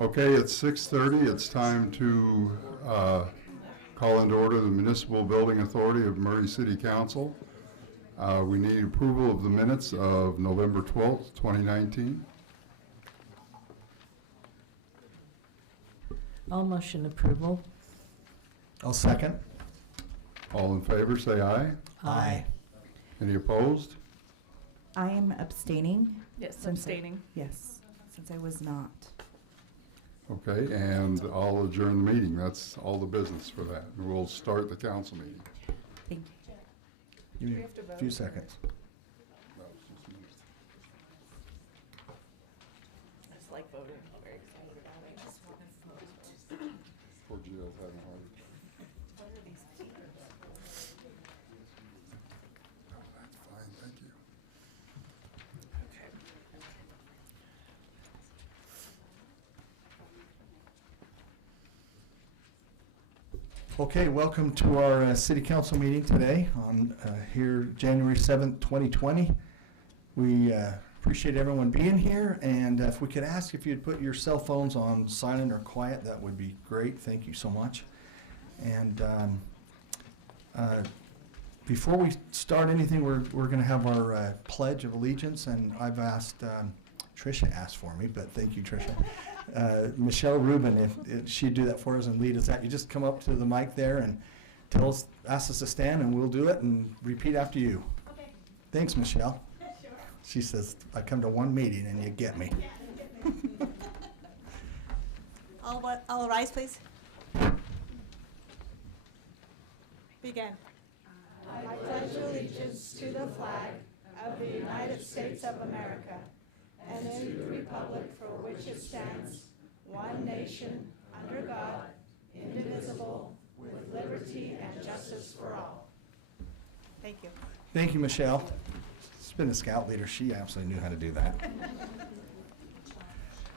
Okay, it's 6:30. It's time to call into order the Municipal Building Authority of Murray City Council. We need approval of the minutes of November 12th, 2019. I'll motion approval. I'll second. All in favor, say aye. Aye. Any opposed? I am abstaining. Yes, Since I- abstaining. Yes, since I was not. Okay, and I'll adjourn the meeting. That's all the business for that. And we'll start the council meeting. Thank you. Give me a few seconds. I just like voting. I'm very excited about it. Poor Gio's having a heart attack. What are these papers? Oh, that's fine, thank you. Okay, welcome to our city council meeting today on here January 7th, 2020. We appreciate everyone being here, and if we could ask if you'd put your cell phones on silent or quiet, that would be great. Thank you so much. And before we start anything, we're going to have our Pledge of Allegiance, and I've asked, Tricia asked for me, but thank you, Tricia. Michelle Rubin, if she'd do that for us and lead us out. You just come up to the mic there and tell us, ask us to stand, and we'll do it and repeat after you. Okay. Thanks, Michelle. Sure. She says, I come to one meeting and you get me. All rise, please. Begin. I pledge allegiance to the flag of the United States of America and to the republic for which it stands, one nation, under God, indivisible, with liberty and justice for all. Thank you. Thank you, Michelle. She's been a scout leader. She absolutely knew how to do that.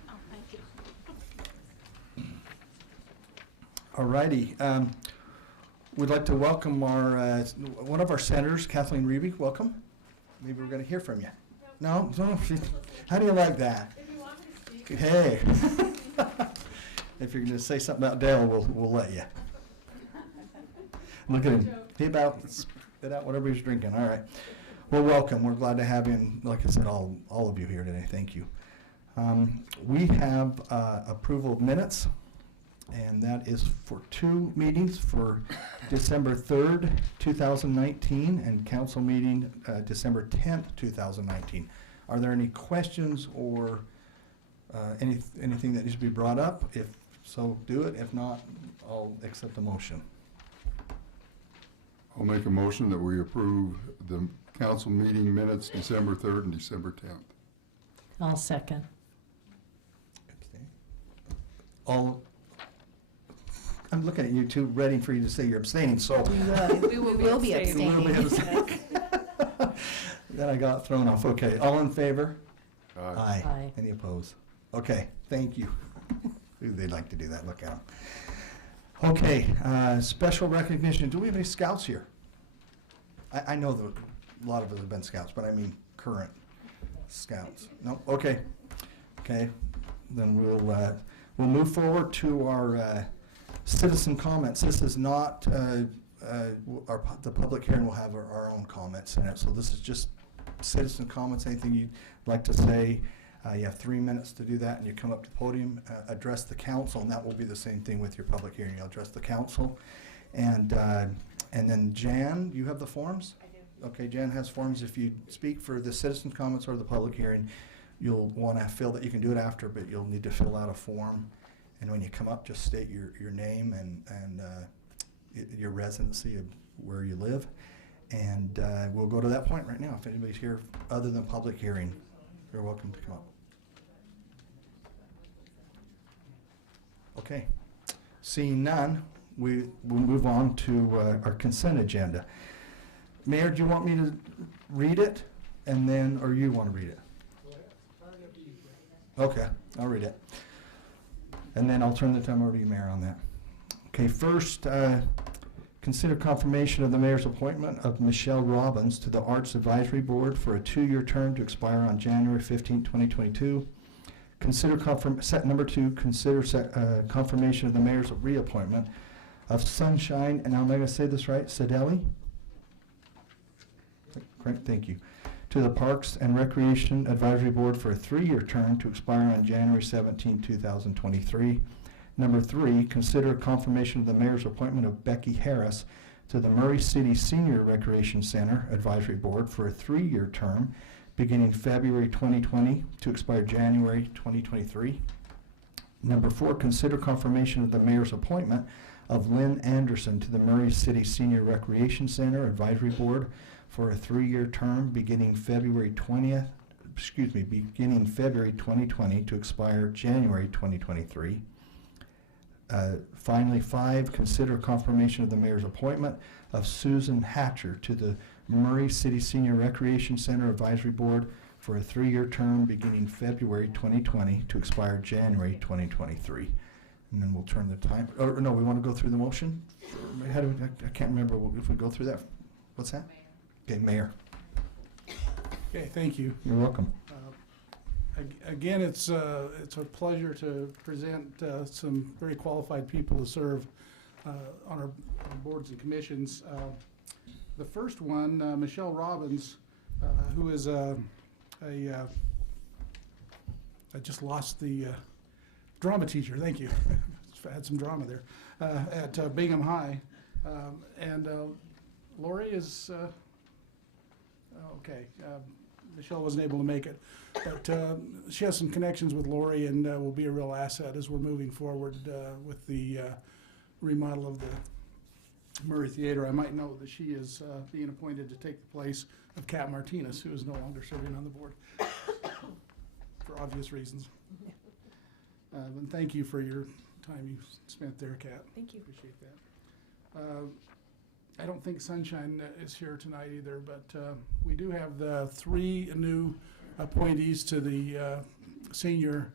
Oh, thank you. All righty. We'd like to welcome our one of our senators, Kathleen Reeby. Welcome. Maybe we're going to hear from you. No? How do you like that? If you want me to speak. Hey. If you're going to say something about Dale, we'll let you. Look at him. He about spit out whatever he's drinking. All right. Well, welcome. We're glad to have you. And like I said, all of you here today. Thank you. We have approval of minutes, and that is for 2 meetings for December 3rd, 2019, and council meeting December 10th, 2019. Are there any questions or anything that needs to be brought up? If so, do it. If not, I'll accept the motion. I'll make a motion that we approve the council meeting minutes December 3rd and December 10th. I'll second. All. I'm looking at you two, ready for you to say you're abstaining, so. We will be abstaining. You will be abstaining. Then I got thrown off. Okay, all in favor? Aye. Aye. Any opposed? Okay, thank you. Ooh, they like to do that, look out. Okay, special recognition. Do we have any scouts here? I know that a lot of us have been scouts, but I mean current scouts. No? Okay. Okay, then we'll move forward to our citizen comments. This is not, the public hearing will have our own comments in it, so this is just citizen comments, anything you'd like to say. You have 3 minutes to do that, and you come up to the podium, address the council, and that will be the same thing with your public hearing. You'll address the council. And then Jan, you have the forms? I do. Okay, Jan has forms. If you speak for the citizen comments or the public hearing, you'll want to fill that. You can do it after, but you'll need to fill out a form. And when you come up, just state your name and your residency of where you live. And we'll go to that point right now. If anybody's here other than public hearing, you're welcome to come up. Okay. Seeing none, we'll move on to our consent agenda. Mayor, do you want me to read it? And then, or you want to read it? Okay, I'll read it. And then I'll turn the time over to you, Mayor, on that. Okay, first, consider confirmation of the mayor's appointment of Michelle Robbins to the Arts Advisory Board for a 2-year term to expire on January 15, 2022. Number 2, consider confirmation of the mayor's reappointment of Sunshine, and I'm going to say this right, Sedeli? Correct, thank you. To the Parks and Recreation Advisory Board for a 3-year term to expire on January 17, 2023. Number 3, consider confirmation of the mayor's appointment of Becky Harris to the Murray City Senior Recreation Center Advisory Board for a 3-year term beginning February 2020 to expire January 2023. Number 4, consider confirmation of the mayor's appointment of Lynn Anderson to the Murray City Senior Recreation Center Advisory Board for a 3-year term beginning February 2020 to expire January 2023. Finally, 5, consider confirmation of the mayor's appointment of Susan Hatcher to the Murray City Senior Recreation Center Advisory Board for a 3-year term beginning February 2020 to expire January 2023. And then we'll turn the time, or no, we want to go through the motion? How do we, I can't remember if we go through that. What's that? Okay, Mayor, Okay, thank you. you're welcome. Again, it's a pleasure to present some very qualified people to serve on our boards and commissions. The first one, Michelle Robbins, who is I just lost the drama teacher, thank you. I had some drama there, at Bingham High. And Lori is, okay, Michelle wasn't able to make it, but she has some connections with Lori and will be a real asset as we're moving forward with the remodel of the Murray Theater. I might note that she is being appointed to take the place of Kat Martinez, who is no longer serving on the board for obvious reasons. And thank you for your time you spent there, Kat. Thank you. Appreciate that. I don't think Sunshine is here tonight either, but we do have the 3 new appointees to the Senior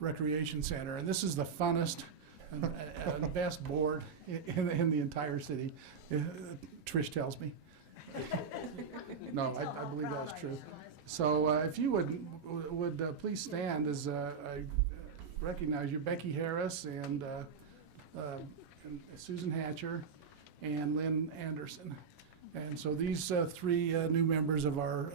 Recreation Center, and this is the funnest and best board in the entire city. Trish tells me. No, I believe that's true. So if you would please stand as I recognize you, Becky Harris and Susan Hatcher and Lynn Anderson. And so these 3 new members of our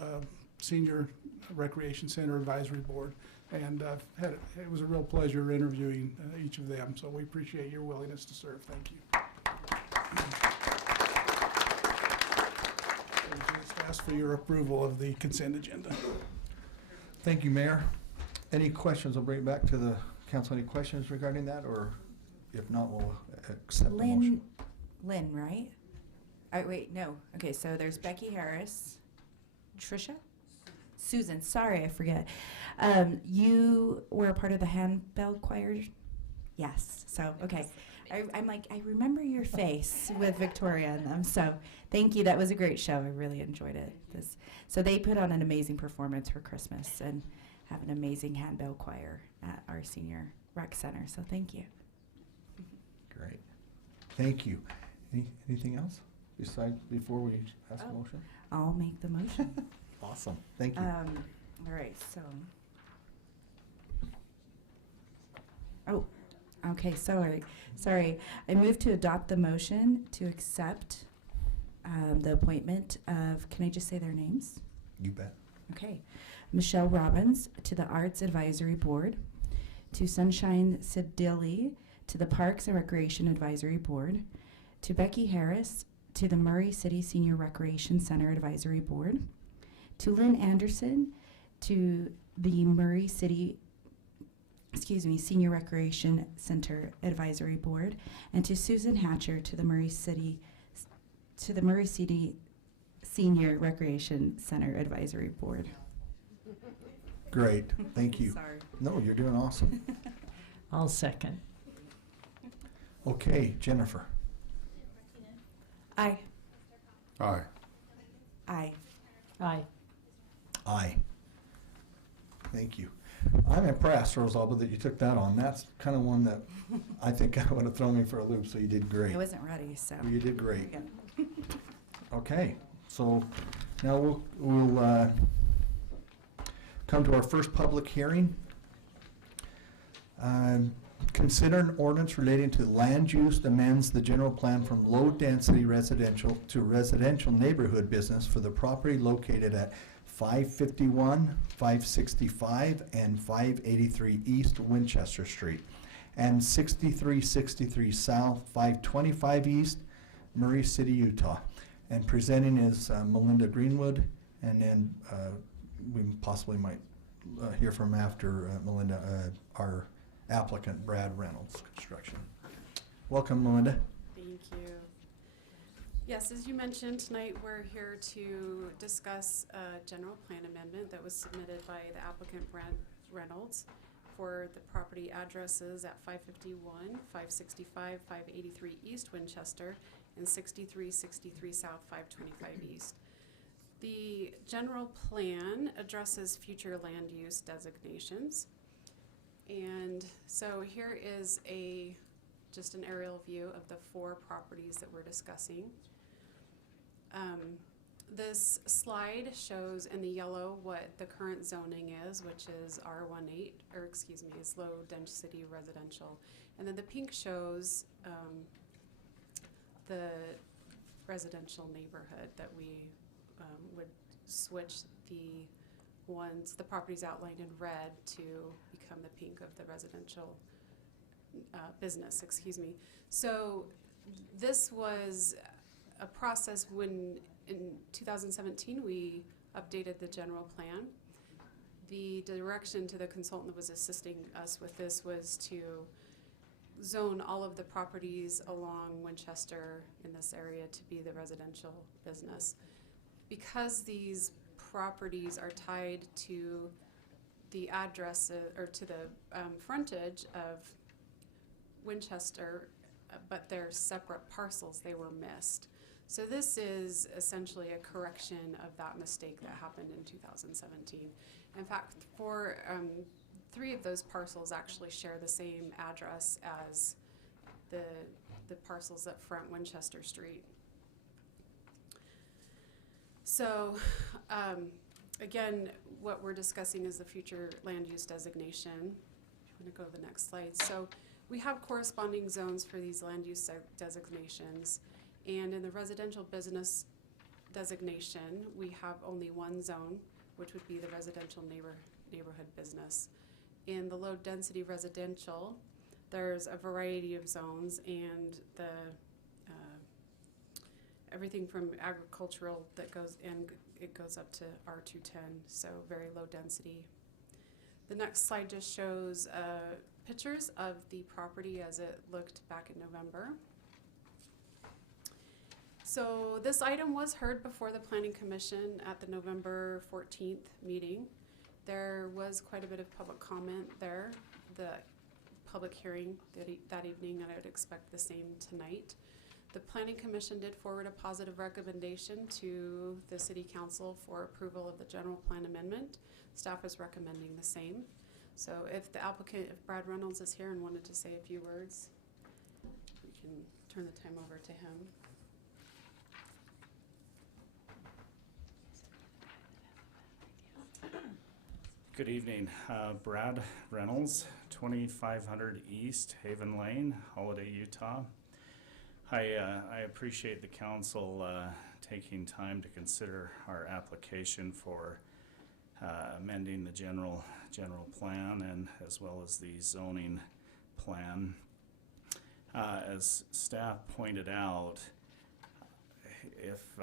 Senior Recreation Center Advisory Board. And it was a real pleasure interviewing each of them. So we appreciate your willingness to serve. Thank you. I just ask for your approval of the consent agenda. Thank you, Mayor. Any questions? I'll bring it back to the council. Any questions regarding that, or if not, we'll accept the motion. Lynn, right? Wait, no. Okay, so there's Becky Harris, Trisha, Susan. Sorry, I forget. You were a part of the handbell choir. Yes. So okay, I'm like I remember your face with Victoria and them. So thank you. That was a great show. I really enjoyed it. So they put on an amazing performance for Christmas and have an amazing handbell choir at our Senior Rec Center. So thank you. Great. Thank you. Anything else before we ask a motion? I'll make the motion. Awesome. Thank you. All right, so. Oh, okay, sorry. I move to adopt the motion to accept the appointment of, can I just say their names? You bet. Okay. Michelle Robbins to the Arts Advisory Board, to Sunshine Sedili to the Parks and Recreation Advisory Board, to Becky Harris to the Murray City Senior Recreation Center Advisory Board, to Lynn Anderson to the Murray City, Senior Recreation Center Advisory Board, and to Susan Hatcher to the Murray City Senior Recreation Center Advisory Board. Great. Thank you. Sorry. No, you're doing awesome. I'll second. Okay, Jennifer. Aye. Aye. Aye. Aye. Aye. Thank you. I'm impressed, Rosalba, that you took that on. That's kind of one that I think would have thrown me for a loop, so you did great. I wasn't ready, so. You did great. Yeah. Okay, so now we'll come to our first public hearing. Consider an ordinance relating to land use that amends the general plan from low-density residential to residential neighborhood business for the property located at 551, 565, and 583 East Winchester Street, and 6363 South, 525 East, Murray City, Utah. And presenting is Melinda Greenwood, and then we possibly might hear from after Melinda, our applicant, Brad Reynolds Construction. Welcome, Melinda. Thank you. Yes, as you mentioned, tonight we're here to discuss a general plan amendment that was submitted by the applicant Brad Reynolds for the property addresses at 551, 565, 583 East Winchester, and 6363 South, 525 East. The general plan addresses future land use designations. And so here is just an aerial view of the 4 properties that we're discussing. This slide shows in the yellow what the current zoning is, which is R18, or excuse me, is low density residential. And then the pink shows the residential neighborhood that we would switch the properties outlined in red to become the pink of the residential business, excuse me. So this was a process when in 2017 we updated the general plan. The direction to the consultant that was assisting us with this was to zone all of the properties along Winchester in this area to be the residential business. Because these properties are tied to the address or to the frontage of Winchester, but they're separate parcels, they were missed. So this is essentially a correction of that mistake that happened in 2017. In fact, 3 of those parcels actually share the same address as the parcels that front Winchester Street. So again, what we're discussing is the future land use designation. I'm going to go to the next slide. So we have corresponding zones for these land use designations. And in the residential business designation, we have only one zone, which would be the residential neighborhood business. In the low density residential, there's a variety of zones, and the everything from agricultural that goes in, it goes up to R210, so very low density. The next slide just shows pictures of the property as it looked back in November. So this item was heard before the Planning Commission at the November 14th meeting. There was quite a bit of public comment there, the public hearing that evening, and I would expect the same tonight. The Planning Commission did forward a positive recommendation to the City Council for approval of the general plan amendment. Staff is recommending the same. So if the applicant, if Brad Reynolds is here and wanted to say a few words, we can turn the time over to him. Good evening, Brad Reynolds, 2500 East Haven Lane, Holiday, Utah. I appreciate the council taking time to consider our application for amending the general plan and as well as the zoning plan. As staff pointed out, if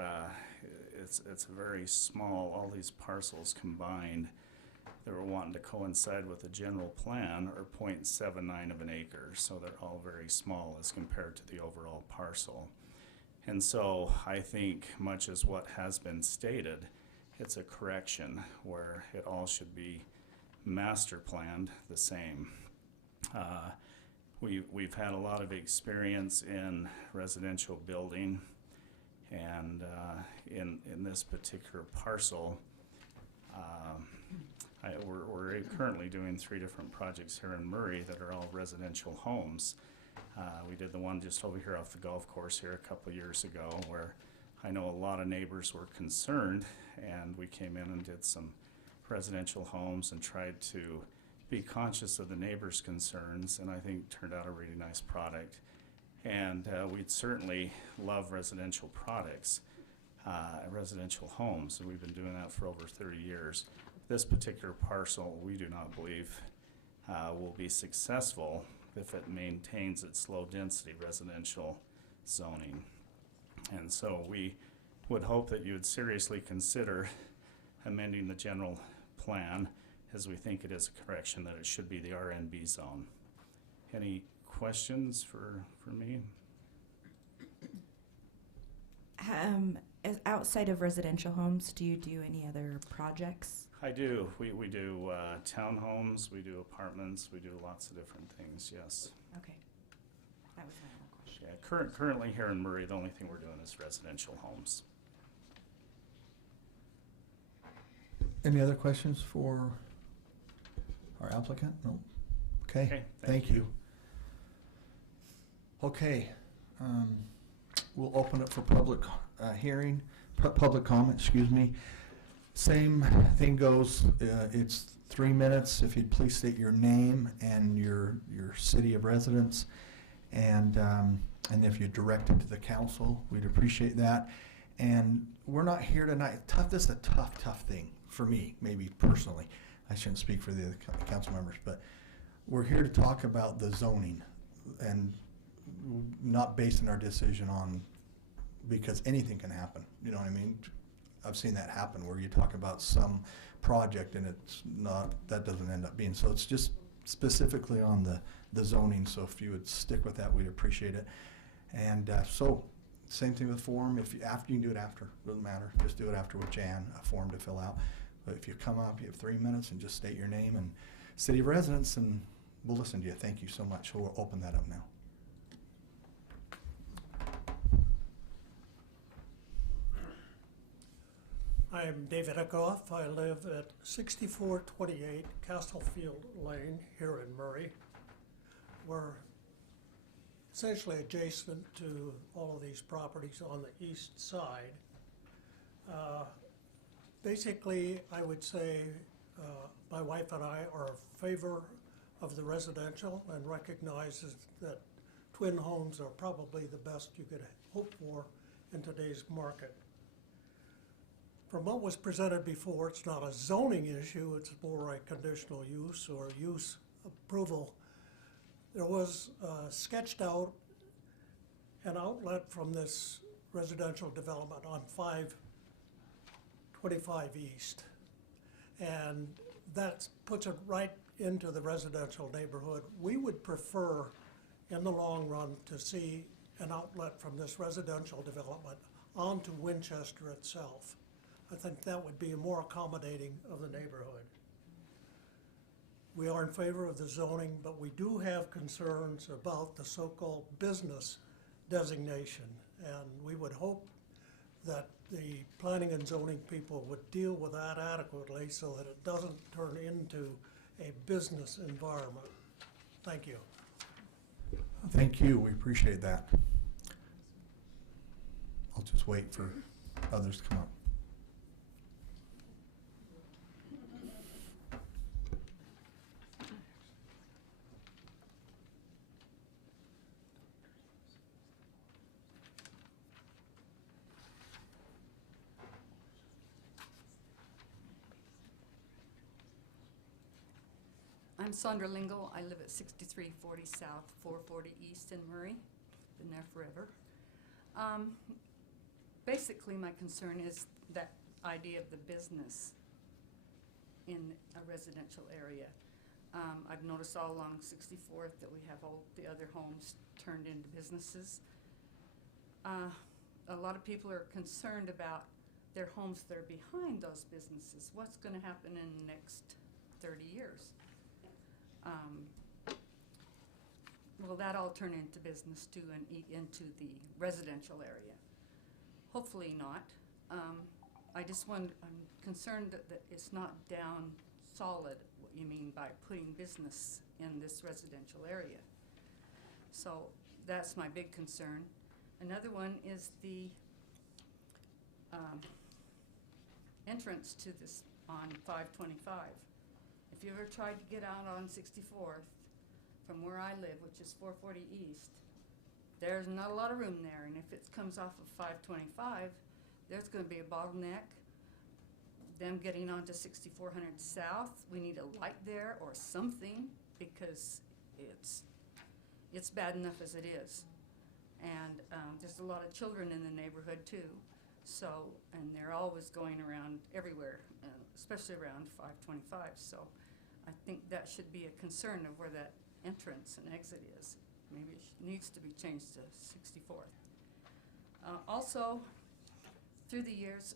it's very small, all these parcels combined, they were wanting to coincide with the general plan are 0.79 of an acre, so they're all very small as compared to the overall parcel. And so I think much as what has been stated, it's a correction where it all should be master planned the same. We've had a lot of experience in residential building, and in this particular parcel, we're currently doing 3 different projects here in Murray that are all residential homes. We did the one just over here off the golf course here a couple of years ago where I know a lot of neighbors were concerned, and we came in and did some residential homes and tried to be conscious of the neighbors' concerns, and I think turned out a really nice product. And we'd certainly love residential products, residential homes, and we've been doing that for over 30 years. This particular parcel, we do not believe will be successful if it maintains its low-density residential zoning. And so we would hope that you would seriously consider amending the general plan, as we think it is a correction that it should be the RNB zone. Any questions for me? Outside of residential homes, do you do any other projects? I do. We do townhomes, we do apartments, we do lots of different things, yes. Okay, that was my only question. Yeah, currently here in Murray, the only thing we're doing is residential homes. Any other questions for our applicant? No? Okay, Okay, thank you. Okay, we'll open it for public public comment, excuse me. Same thing goes, it's 3 minutes. If you'd please state your name and your city of residence, and if you direct it to the council, we'd appreciate that. And we're not here tonight. This is a tough thing for me, maybe personally. I shouldn't speak for the other council members, but we're here to talk about the zoning and not basing our decision on, because anything can happen. You know what I mean? I've seen that happen where you talk about some project and it's not, that doesn't end up being. So it's just specifically on the zoning. So if you would stick with that, we'd appreciate it. And so same thing with form. After, you can do it after, doesn't matter. Just do it after with Jan, a form to fill out. But if you come up, you have 3 minutes and just state your name and city of residence, and we'll listen to you. Thank you so much. We'll open that up now. I'm David Eckhoff. I live at 6428 Castlefield Lane here in Murray. We're essentially adjacent to all of these properties on the east side. Basically, I would say my wife and I are in favor of the residential and recognizes that twin homes are probably the best you could hope for in today's market. From what was presented before, it's not a zoning issue, it's more a conditional use or use approval. There was sketched out an outlet from this residential development on 525 East. And that puts it right into the residential neighborhood. We would prefer, in the long run, to see an outlet from this residential development onto Winchester itself. I think that would be more accommodating of the neighborhood. We are in favor of the zoning, but we do have concerns about the so-called business designation. And we would hope that the planning and zoning people would deal with that adequately so that it doesn't turn into a business environment. Thank you. Thank you. We appreciate that. I'll just wait for others to come up. I'm Sandra Lingo. I live at 6340 South, 440 East in Murray. Been there forever. Basically, my concern is that idea of the business in a residential area. I've noticed all along 64th that we have all the other homes turned into businesses. A lot of people are concerned about their homes that are behind those businesses. What's going to happen in the next 30 years? Will that all turn into business too and eat into the residential area? Hopefully not. I'm concerned that it's not down solid, what you mean by putting business in this residential area. So that's my big concern. Another one is the entrance to this on 525. If you ever tried to get out on 64th from where I live, which is 440 East, there's not a lot of room there, and if it comes off of 525, there's gonna be a bottleneck. Them getting onto 6400 South, we need a light there or something, because it's bad enough as it is. And there's a lot of children in the neighborhood too, so, and they're always going around everywhere, especially around 525, so I think that should be a concern of where that entrance and exit is. Maybe it needs to be changed to 64th. Also, through the years,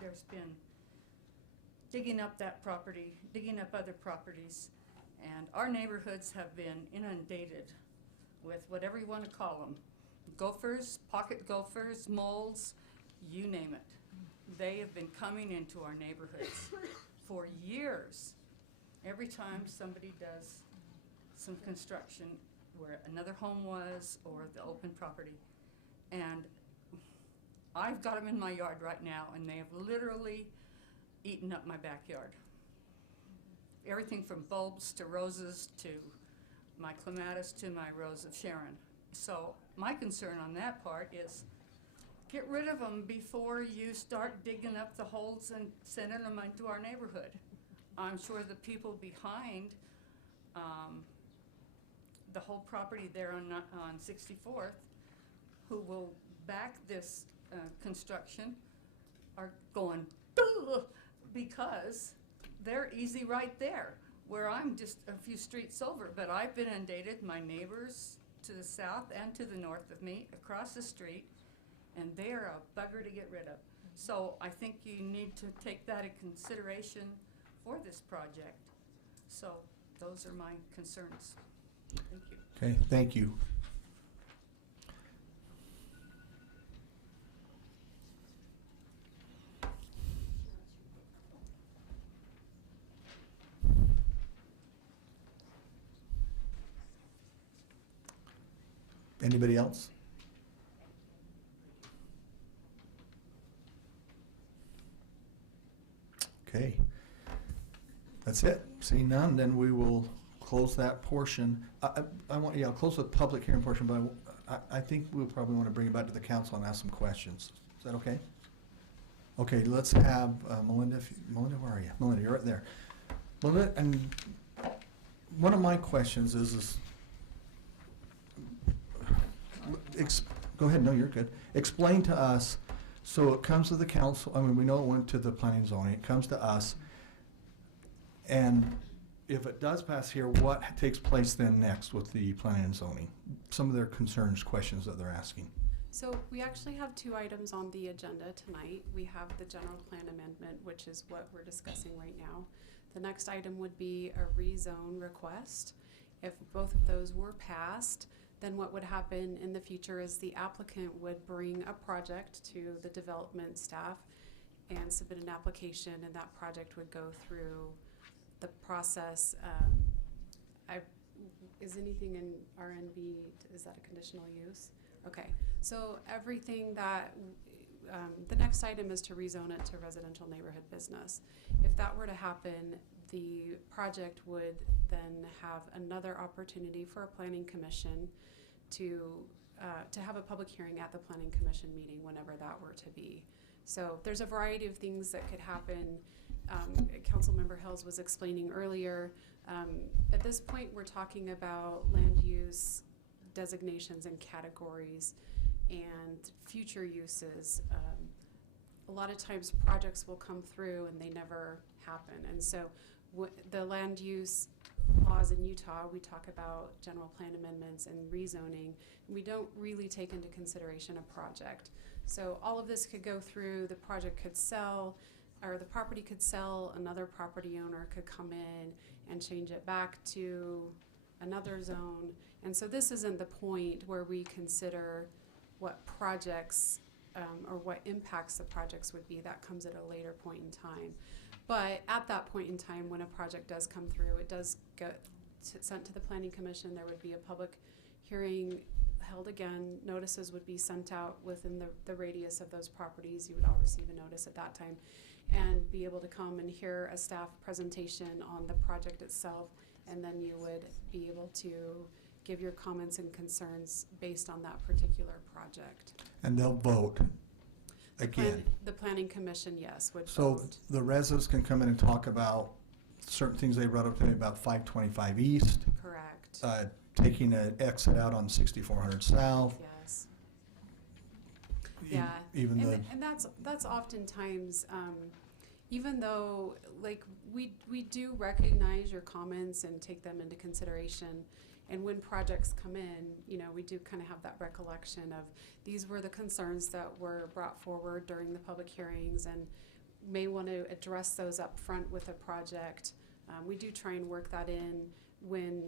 there's been digging up that property, digging up other properties, and our neighborhoods have been inundated with whatever you want to call them. Gophers, pocket gophers, moles, you name it. They have been coming into our neighborhoods for years. Every time somebody does some construction where another home was or the open property. And I've got them in my yard right now, and they have literally eaten up my backyard. Everything from bulbs to roses to my clematis to my rose of Sharon. So my concern on that part is get rid of them before you start digging up the holes and sending them into our neighborhood. I'm sure the people behind the whole property there on 64th who will back this construction are going, "Ugh," because they're easy right there, where I'm just a few streets over. But I've been inundated, my neighbors to the south and to the north of me, across the street, and they're a bugger to get rid of. So I think you need to take that in consideration for this project. So those are my concerns. Thank you. Okay, thank you. Anybody else? Okay. That's it. Seeing none, then we will close that portion. I'll close the public hearing portion, but I think we'll probably want to bring it back to the council and ask some questions. Is that okay? Okay, let's have Melinda. Melinda, where are you? Melinda, you're right there. Melinda, and one of my questions is go ahead. No, you're good. Explain to us. So it comes to the council. I mean, we know it went to the planning and zoning. It comes to us. And if it does pass here, what takes place then next with the planning and zoning? Some of their concerns, questions that they're asking. So we actually have two items on the agenda tonight. We have the general plan amendment, which is what we're discussing right now. The next item would be a rezone request. If both of those were passed, then what would happen in the future is the applicant would bring a project to the development staff and submit an application, and that project would go through the process. Is anything in RNB, is that a conditional use? Okay, so everything that, the next item is to rezone it to residential neighborhood business. If that were to happen, the project would then have another opportunity for a planning commission to have a public hearing at the planning commission meeting whenever that were to be. So there's a variety of things that could happen. Councilmember Hills was explaining earlier. At this point, we're talking about land use designations and categories and future uses. A lot of times projects will come through and they never happen. And so the land use laws in Utah, we talk about general plan amendments and rezoning. And we don't really take into consideration a project. So all of this could go through, the project could sell, or the property could sell, another property owner could come in and change it back to another zone. And so this isn't the point where we consider what projects or what impacts the projects would be. That comes at a later point in time. But at that point in time, when a project does come through, it does get sent to the Planning Commission. There would be a public hearing held again. Notices would be sent out within the radius of those properties. You would all receive a notice at that time. and be able to come and hear a staff presentation on the project itself, and then you would be able to give your comments and concerns based on that particular project. And they'll vote again. The planning commission, yes, would So vote. the residents can come in and talk about certain things they brought up to me about 525 East, Correct, taking an exit out on 6400 South. yes. e- Yeah, Even the, and that's oftentimes, even though, like, we do recognize your comments and take them into consideration. And when projects come in, you know, we do kind of have that recollection of, these were the concerns that were brought forward during the public hearings, and may want to address those up front with a project. We do try and work that in when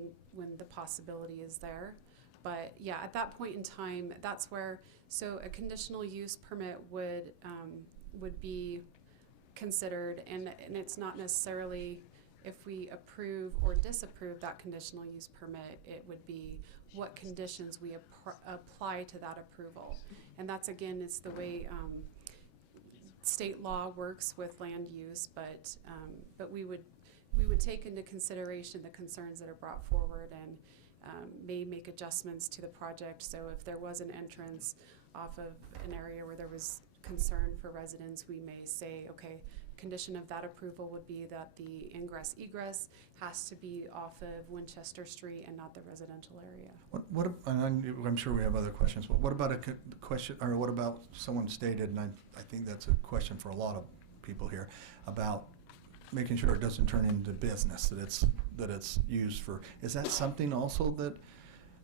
the possibility is there. But yeah, at that point in time, that's where, so a conditional use permit would be considered, and it's not necessarily if we approve or disapprove that conditional use permit, it would be what conditions we apply to that approval. And that's, again, it's the way state law works with land use, but we would take into consideration the concerns that are brought forward, and may make adjustments to the project. So if there was an entrance off of an area where there was concern for residents, we may say, okay, condition of that approval would be that the ingress egress has to be off of Winchester Street and not the residential area. and I'm sure we have other questions, but what about a question, or what about someone stated, and I think that's a question for a lot of people here, about making sure it doesn't turn into business, that it's used for, is that something also that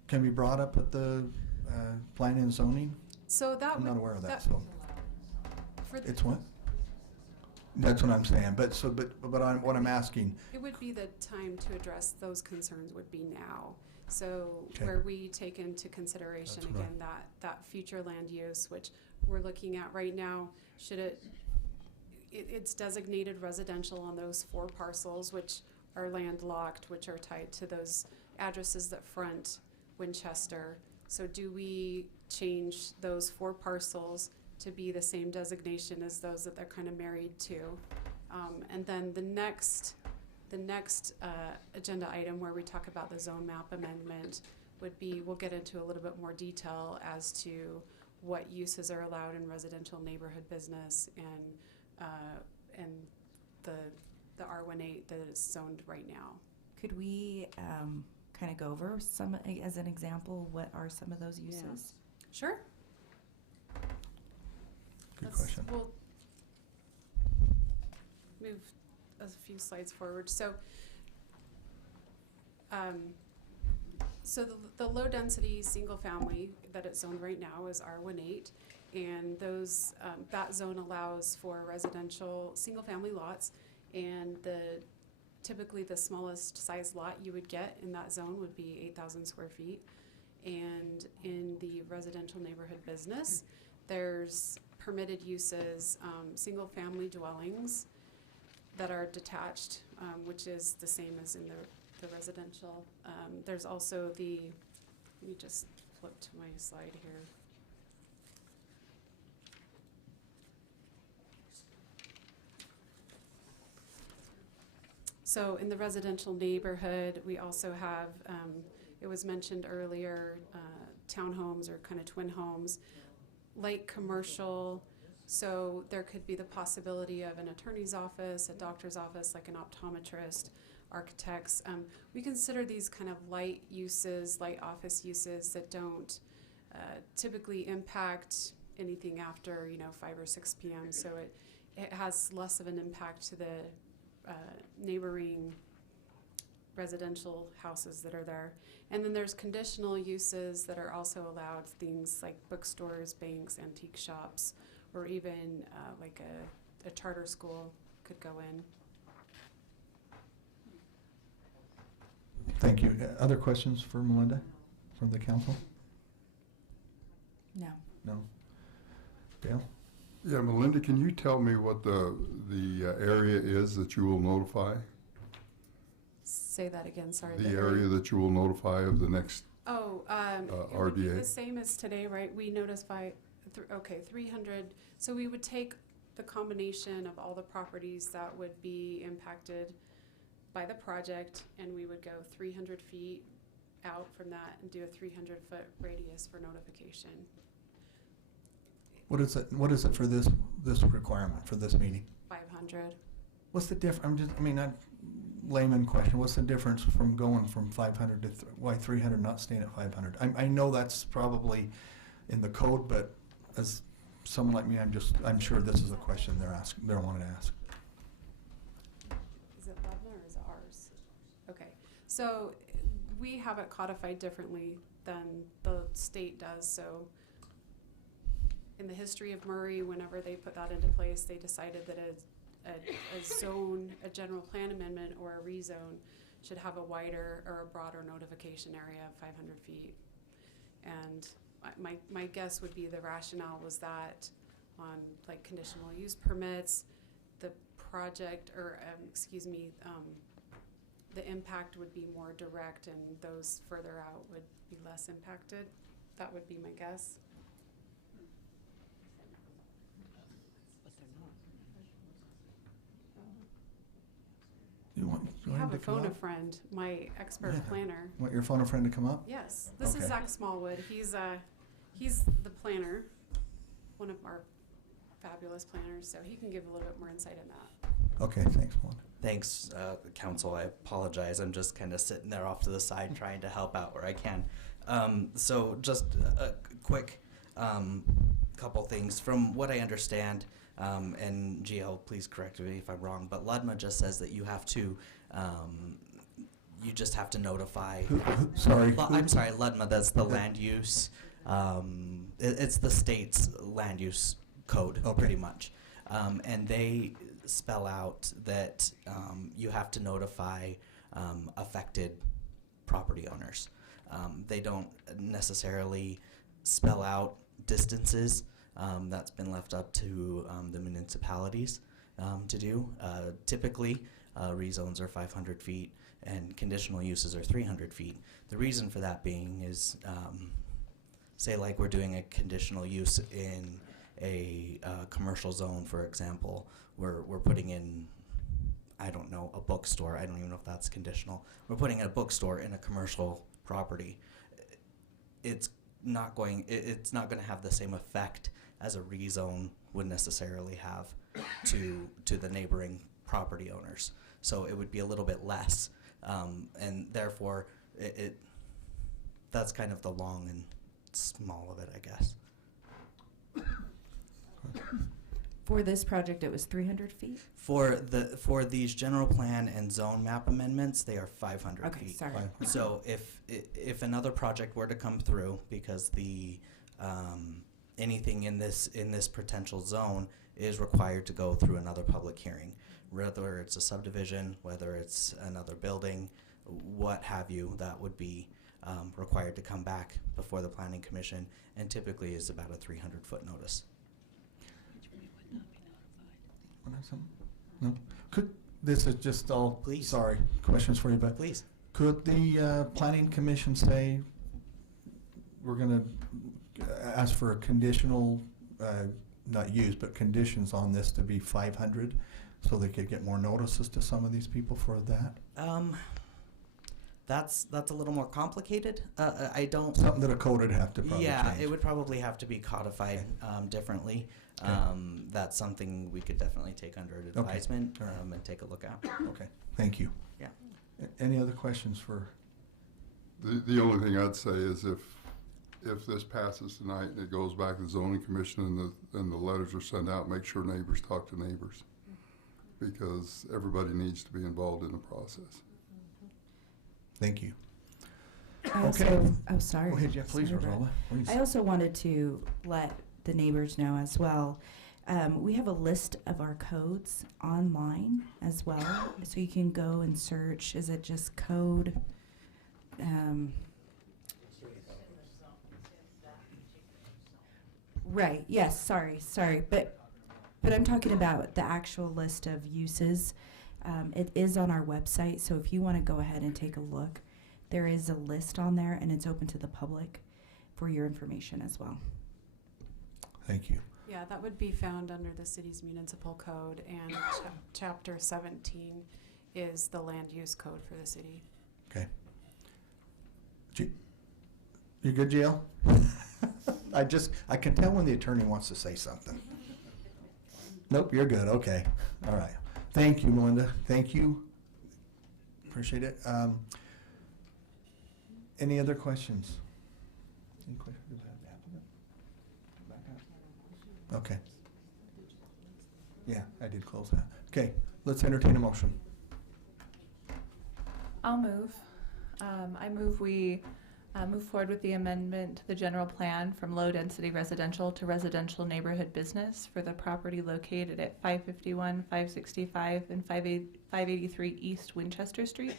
can be brought up at the planning and zoning? So that I'm would, not aware of that, so. for the, It's what? That's what I'm saying, but what I'm asking, it would be the time to address those concerns would be now. So Okay. where we take into consideration, That's right. again, that future land use, which we're looking at right now, should it's designated residential on those 4 parcels, which are landlocked, which are tied to those addresses that front Winchester. So do we change those 4 parcels to be the same designation as those that they're kind of married to? And then the next agenda item where we talk about the zone map amendment would be, we'll get into a little bit more detail as to what uses are allowed in residential neighborhood business, and the R18 that is zoned right now. Could we kind of go over some, as an example, what are some of those uses? Sure. good question. We'll move a few slides forward. So, the low density single family that it's zoned right now is R18, and those that zone allows for residential single family lots, and typically the smallest size lot you would get in that zone would be 8,000 square feet. And in the residential neighborhood business, there's permitted uses, single family dwellings that are detached, which is the same as in the residential. There's also let me just flip to my slide here. So in the residential neighborhood, we also have, it was mentioned earlier, townhomes or kind of twin homes, light commercial. So there could be the possibility of an attorney's office, a doctor's office, like an optometrist, architects. We consider these kind of light uses, light office uses that don't typically impact anything after 5 or 6 p.m. So it has less of an impact to the neighboring residential houses that are there. And then there's conditional uses that are also allowed, things like bookstores, banks, antique shops, or even like a charter school could go in. Thank you. Other questions for Melinda from the council? No. No? Dale? Yeah, Melinda, can you tell me what the area is that you will notify? Say that again, sorry. The area that you will notify of the next, Oh, it would be RDA. the same as today, right? We notify, 300, so we would take the combination of all the properties that would be impacted by the project, and we would go 300 feet out from that and do a 300-foot radius for notification. What is it for this requirement, for this meeting? 500. What's the layman question, what's the difference from going from 500 to, why 300 not staying at 500? I know that's probably in the code, but as someone like me, I'm sure this is a question they're wanting to ask. Is it Levna or is it ours? Okay, so we have it codified differently than the state does, so in the history of Murray, whenever they put that into place, they decided that a zone, a general plan amendment or a rezone should have a wider or a broader notification area of 500 feet. And my guess would be the rationale was that on like conditional use permits, the project, or the impact would be more direct and those further out would be less impacted. That would be my guess. You I have to a come phone a up? friend, my expert Yeah. planner. Want your phone a friend to come up? Yes, this is Okay. Zach Smallwood. He's the planner, one of our fabulous planners, so he can give a little bit more insight in that. Okay, thanks, Juan. Thanks, Council. I apologize. I'm just kind of sitting there off to the side trying to help out where I can. So just a quick couple things. From what I understand, and GL, please correct me if I'm wrong, but LUDMA just says that you have to, you just have to notify. Sorry. I'm sorry, LUDMA, that's the land use. It's the state's land use code, Okay. pretty much. And they spell out that you have to notify affected property owners. They don't necessarily spell out distances. That's been left up to the municipalities to do. Typically, rezones are 500 feet and conditional uses are 300 feet. The reason for that being is, say like we're doing a conditional use in a commercial zone, for example, we're putting in, I don't know, a bookstore. I don't even know if that's conditional. We're putting in a bookstore in a commercial property. It's not going to have the same effect as a rezone would necessarily have to the neighboring property owners. So it would be a little bit less, and therefore that's kind of the long and small of it, I guess. For this project, it was 300 feet? For these general plan and zone map amendments, they are 500 Okay, feet. sorry. So if another project were to come through, because the anything in this potential zone is required to go through another public hearing, whether it's a subdivision, whether it's another building, what have you, that would be required to come back before the Planning Commission, and typically is about a 300-foot notice. No? This is just all, Please. sorry, questions for you, but Please. could the Planning Commission say we're going to ask for a conditional, not use, but conditions on this to be 500 so they could get more notices to some of these people for that? That's a little more complicated. I don't. Something that a code would have to probably Yeah, change. it would probably have to be codified differently. Okay. That's something we could definitely take under advisement All right. and take a look at. Okay, thank you. Yeah. Any other questions for? The only thing I'd say is if this passes tonight and it goes back to the zoning commission and the letters are sent out, make sure neighbors talk to neighbors, because everybody needs to be involved in the process. Thank you. I also, Okay. oh, sorry. Go ahead, yeah, please, Sorry, Brad. Rosalba, please. I also wanted to let the neighbors know as well. We have a list of our codes online as well, so you can go and search. Is it just code? Right. Yes. Sorry. But I'm talking about the actual list of uses. It is on our website, so if you want to go ahead and take a look, there is a list on there, and it's open to the public for your information as well. Thank you. Yeah, that would be found under the city's municipal code, and chapter 17 is the land use code for the city. Okay. You good, Jill? I can tell when the attorney wants to say something. Nope, you're good, okay. All right. Thank you, Melinda. Thank you. Appreciate it. Any other questions? Any questions? Do we have the applicant? Back up. Okay. Yeah, I did close that. Okay, let's entertain a motion. I'll move. I move we move forward with the amendment to the general plan from low-density residential to residential neighborhood business for the property located at 551, 565, and 583 East Winchester Street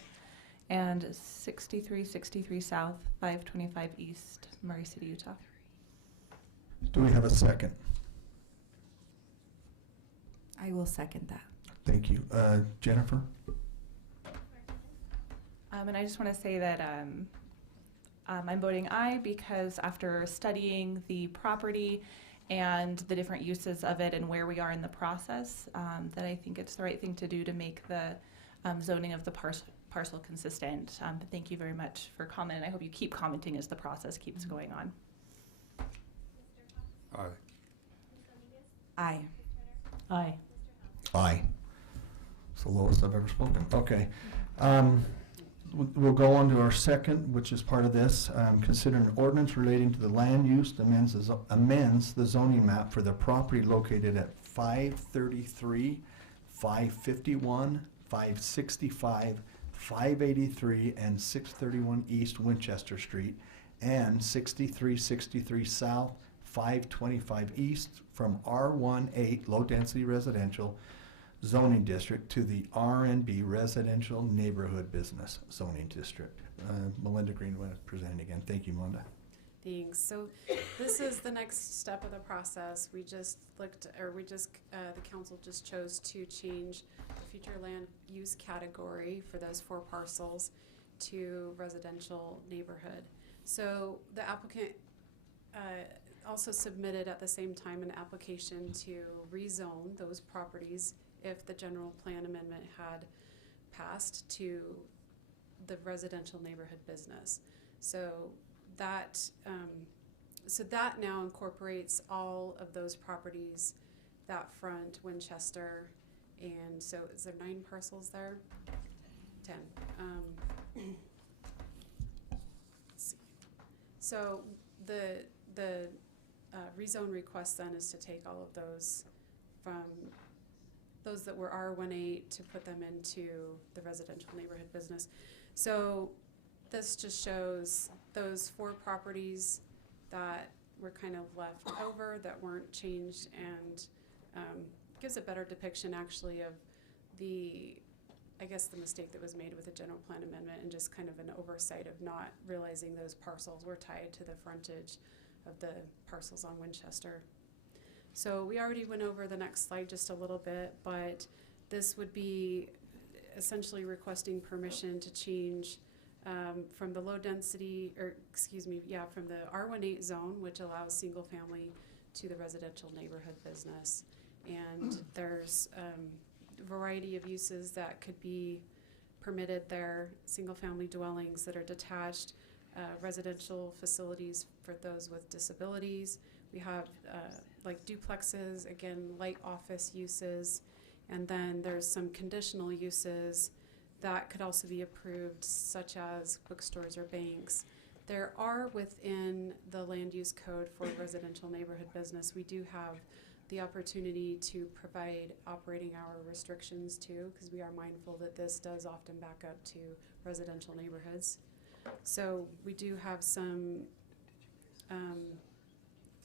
and 6363 South, 525 East, Murray City, Utah. Do we have a second? I will second that. Thank you. Jennifer? And I just want to say that I'm voting aye because after studying the property and the different uses of it and where we are in the process, that I think it's the right thing to do to make the zoning of the parcel consistent. Thank you very much for commenting. I hope you keep commenting as the process keeps going on. Aye. Aye. Aye. Aye. It's the lowest I've ever spoken. Okay. We'll go on to our second, which is part of this. Consider an ordinance relating to the land use amends the zoning map for the property located at 533, 551, 565, 583, and 631 East Winchester Street, and 6363 South, 525 East from R18 Low Density Residential Zoning District to the RNB Residential Neighborhood Business Zoning District. Melinda Greenwood presenting again. Thank you, Melinda. Thanks. So this is the next step of the process. We just the council just chose to change the future land use category for those 4 parcels to residential neighborhood. So the applicant also submitted at the same time an application to rezone those properties if the general plan amendment had passed to the residential neighborhood business. So that now incorporates all of those properties that front Winchester, and so is there 9 parcels there? 10. Let's see. So the rezone request then is to take all of those from those that were R18 to put them into the residential neighborhood business. So this just shows those 4 properties that were kind of left over that weren't changed, and gives a better depiction actually of the mistake that was made with the general plan amendment and just kind of an oversight of not realizing those parcels were tied to the frontage of the parcels on Winchester. So we already went over the next slide just a little bit, but this would be essentially requesting permission to change from the low density, from the R18 zone, which allows single family, to the residential neighborhood business. And there's a variety of uses that could be permitted there: single family dwellings that are detached, residential facilities for those with disabilities. We have like duplexes, again, light office uses, and then there's some conditional uses that could also be approved, such as bookstores or banks. There are within the land use code for residential neighborhood business, we do have the opportunity to provide operating hour restrictions too, because we are mindful that this does often back up to residential neighborhoods. So we do have some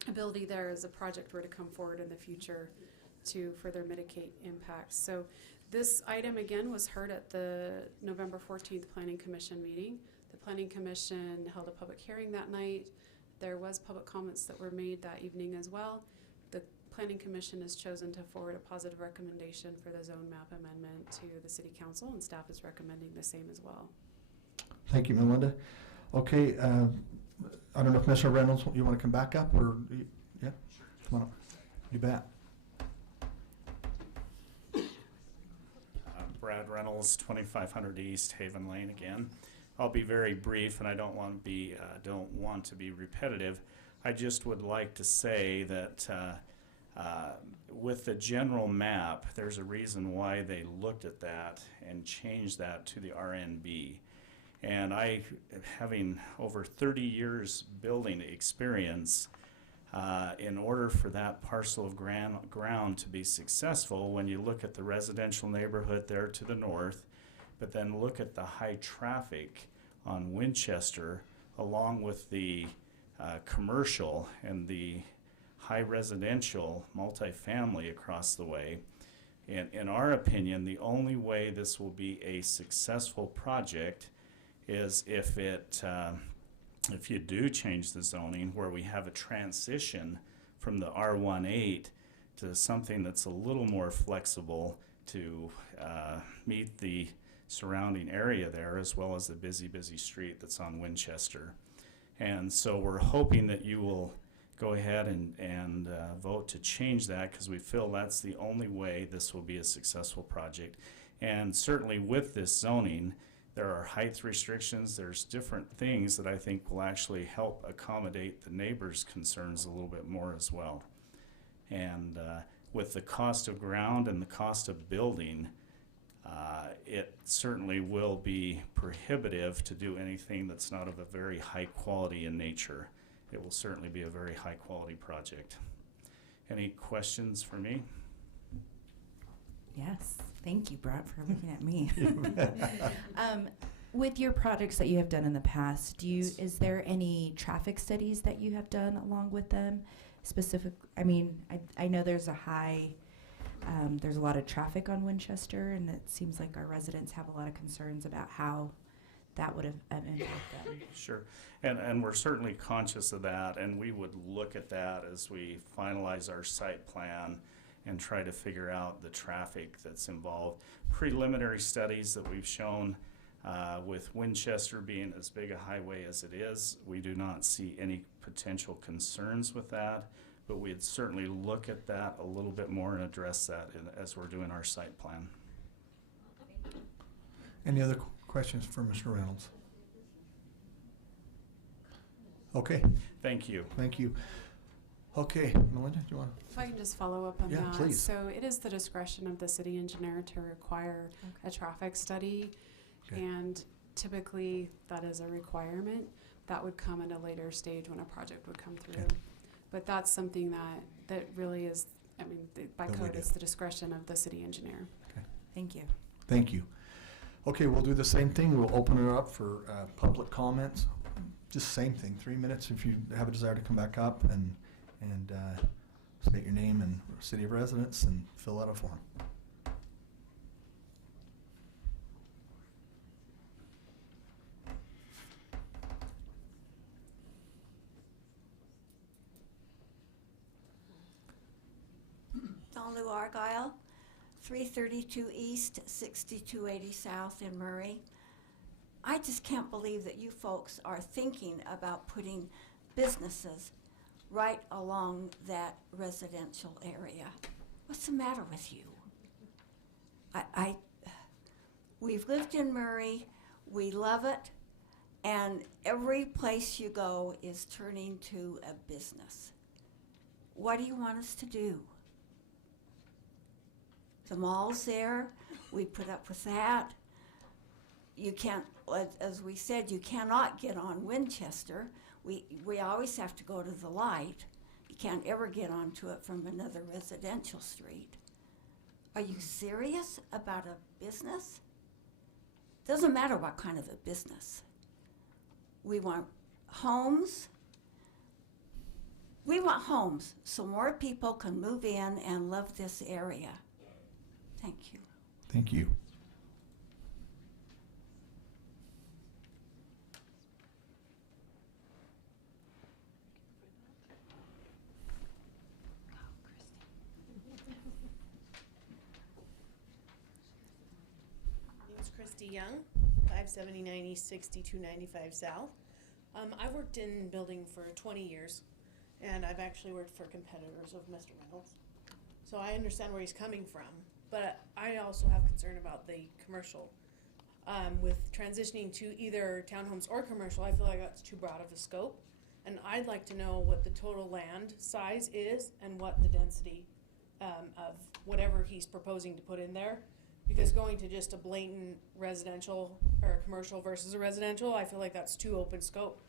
ability there as a project were to come forward in the future to further mitigate impacts. So this item again was heard at the November 14th Planning Commission meeting. The Planning Commission held a public hearing that night. There was public comments that were made that evening as well. The Planning Commission has chosen to forward a positive recommendation for the zone map amendment to the City Council, and staff is recommending the same as well. Thank you, Melinda. Okay, I don't know if Mr. Reynolds, you want to come back up, or, yeah? Come on up. You bet. Brad Reynolds, 2500 East Haven Lane again. I'll be very brief, and I don't want to be repetitive. I just would like to say that with the general map, there's a reason why they looked at that and changed that to the RNB. And I, having over 30 years building experience, in order for that parcel of ground to be successful, when you look at the residential neighborhood there to the north, but then look at the high traffic on Winchester, along with the commercial and the high residential multifamily across the way, in our opinion, the only way this will be a successful project is if you do change the zoning, where we have a transition from the R18 to something that's a little more flexible to meet the surrounding area there, as well as the busy street that's on Winchester. And so we're hoping that you will go ahead and vote to change that, because we feel that's the only way this will be a successful project. And certainly with this zoning, there are height restrictions, there's different things that I think will actually help accommodate the neighbors' concerns a little bit more as well. And with the cost of ground and the cost of building, it certainly will be prohibitive to do anything that's not of a very high quality in nature. It will certainly be a very high quality project. Any questions for me? Yes, thank you, Brett, for looking at me. With your projects that you have done in the past, is there any traffic studies that you have done along with them? I know there's there's a lot of traffic on Winchester, and it seems like our residents have a lot of concerns about how that would have impacted them. Sure, and we're certainly conscious of that, and we would look at that as we finalize our site plan and try to figure out the traffic that's involved. Preliminary studies that we've shown with Winchester being as big a highway as it is, we do not see any potential concerns with that, but we'd certainly look at that a little bit more and address that as we're doing our site plan. Any other questions for Mr. Reynolds? Okay, Thank you. thank you. Okay, Melinda, do you want to? If I can just follow up on Yeah, that. please. So it is the discretion of the city engineer to require a traffic study. Okay. And typically that is a requirement. That would come at a later stage when a project would come through. Okay. But that's something that really is, by That we code, do. it's the discretion of the city engineer. Thank you. Thank you. Okay, we'll do the same thing. We'll open it up for public comments. Just same thing, 3 minutes if you have a desire to come back up and state your name and city of residence and fill out a form. Don Lou Argyle, 332 East, 6280 South in Murray. I just can't believe that you folks are thinking about putting businesses right along that residential area. What's the matter with you? We've lived in Murray, we love it, and every place you go is turning to a business. What do you want us to do? The mall's there, we put up with that. You can't, as we said, you cannot get on Winchester. We always have to go to the light. You can't ever get onto it from another residential street. Are you serious about a business? Doesn't matter what kind of a business. We want homes. We want homes so more people can move in and love this area. Thank you. Thank you. My name's Christy Young, 579 East, 6295 South. I worked in building for 20 years, and I've actually worked for competitors of Mr. Reynolds. So I understand where he's coming from, but I also have concern about the commercial. With transitioning to either townhomes or commercial, I feel like that's too broad of a scope. And I'd like to know what the total land size is and what the density of whatever he's proposing to put in there. Because going to just a blatant residential or commercial versus a residential, I feel like that's too open scope.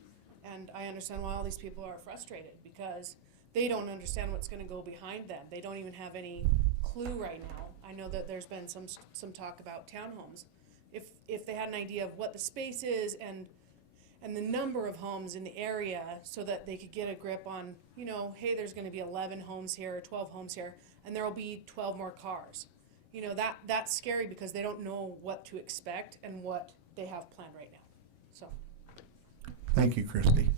And I understand why all these people are frustrated, because they don't understand what's gonna go behind them. They don't even have any clue right now. I know that there's been some talk about townhomes. If they had an idea of what the space is and the number of homes in the area, so that they could get a grip on, you know, hey, there's gonna be 11 homes here or 12 homes here, and there'll be 12 more cars. You know, that's scary because they don't know what to expect and what they have planned right now. So. Thank you, Christy.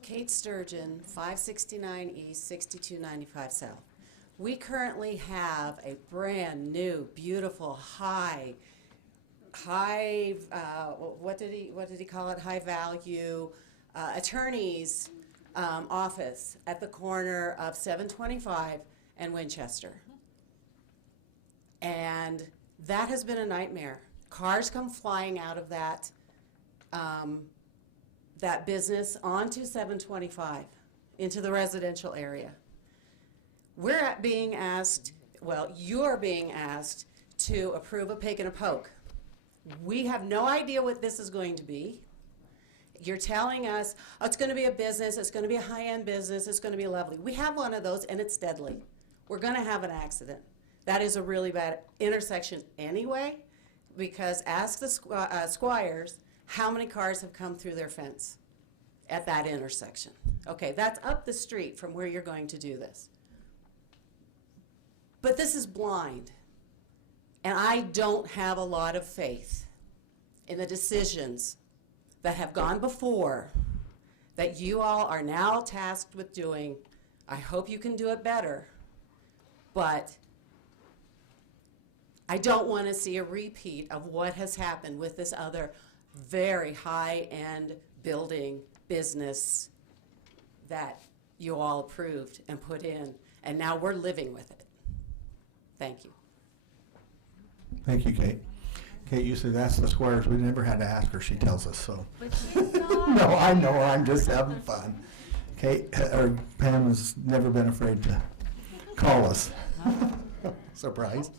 Kate Sturgeon, 569 East, 6295 South. We currently have a brand new, beautiful, high, what did he call it? High value attorney's office at the corner of 725 and Winchester. And that has been a nightmare. Cars come flying out of that that business onto 725 into the residential area. We're being asked, well, you're being asked to approve a pick and a poke. We have no idea what this is going to be. You're telling us, oh, it's going to be a business, it's going to be a high-end business, it's going to be lovely. We have one of those and it's deadly. We're going to have an accident. That is a really bad intersection anyway, because ask the Squires how many cars have come through their fence at that intersection. Okay, that's up the street from where you're going to do this. But this is blind, and I don't have a lot of faith in the decisions that have gone before that you all are now tasked with doing. I hope you can do it better, but I don't want to see a repeat of what has happened with this other very high-end business that you all approved and put in, and now we're living with it. Thank you. Thank you, Kate. Kate used to ask the Squires. We never had to ask her. She tells us so. But she's not. No, I know. I'm just having fun. Kate, or Pam has never been afraid to call us. Surprised.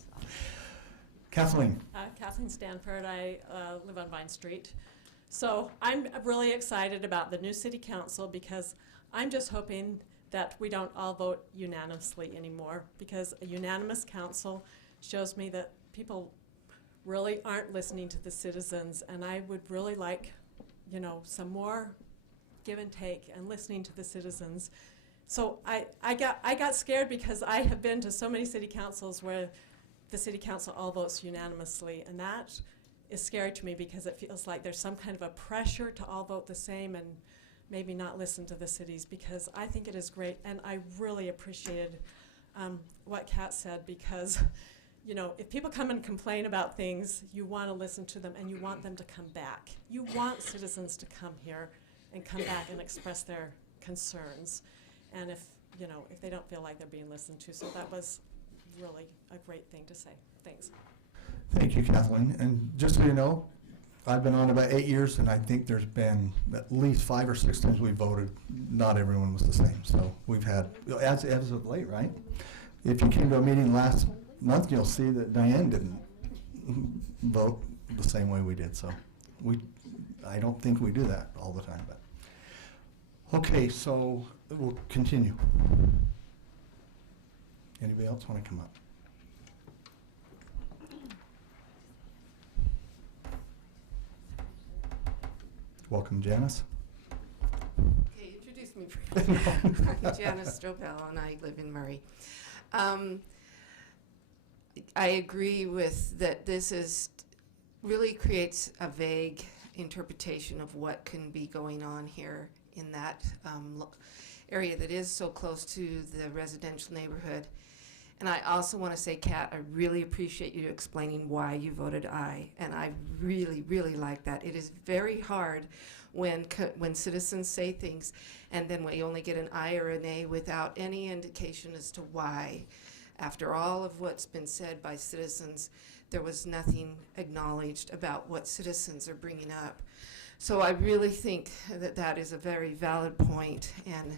Kathleen. Kathleen Stanford. I live on Vine Street. So I'm really excited about the new city council, because I'm just hoping that we don't all vote unanimously anymore, because a unanimous council shows me that people really aren't listening to the citizens, and I would really like, you know, some more give and take and listening to the citizens. So I got scared, because I have been to so many city councils where the city council all votes unanimously, and that is scary to me, because it feels like there's some kind of a pressure to all vote the same and maybe not listen to the cities, because I think it is great, and I really appreciated what Kat said, because you know, if people come and complain about things, you want to listen to them and you want them to come back. You want citizens to come here and come back and express their concerns, and if they don't feel like they're being listened to. So that was really a great thing to say. Thanks. Thank you, Kathleen. And just so you know, I've been on about 8 years, and I think there's been at least 5 or 6 times we voted. Not everyone was the same. So we've had, as of late, right? If you came to a meeting last month, you'll see that Diane didn't vote the same way we did. So I don't think we do that all the time. But okay, so we'll continue. Anybody else want to come up? Welcome, Janice. Okay, introduce me briefly. Janice Strobel, and I live in Murray. I agree with that. This really creates a vague interpretation of what can be going on here in that area that is so close to the residential neighborhood. And I also want to say, Kat, I really appreciate you explaining why you voted aye, and I really, really like that. It is very hard when citizens say things, and then we only get an aye or a nay without any indication as to why. After all of what's been said by citizens, there was nothing acknowledged about what citizens are bringing up. So I really think that that is a very valid point, and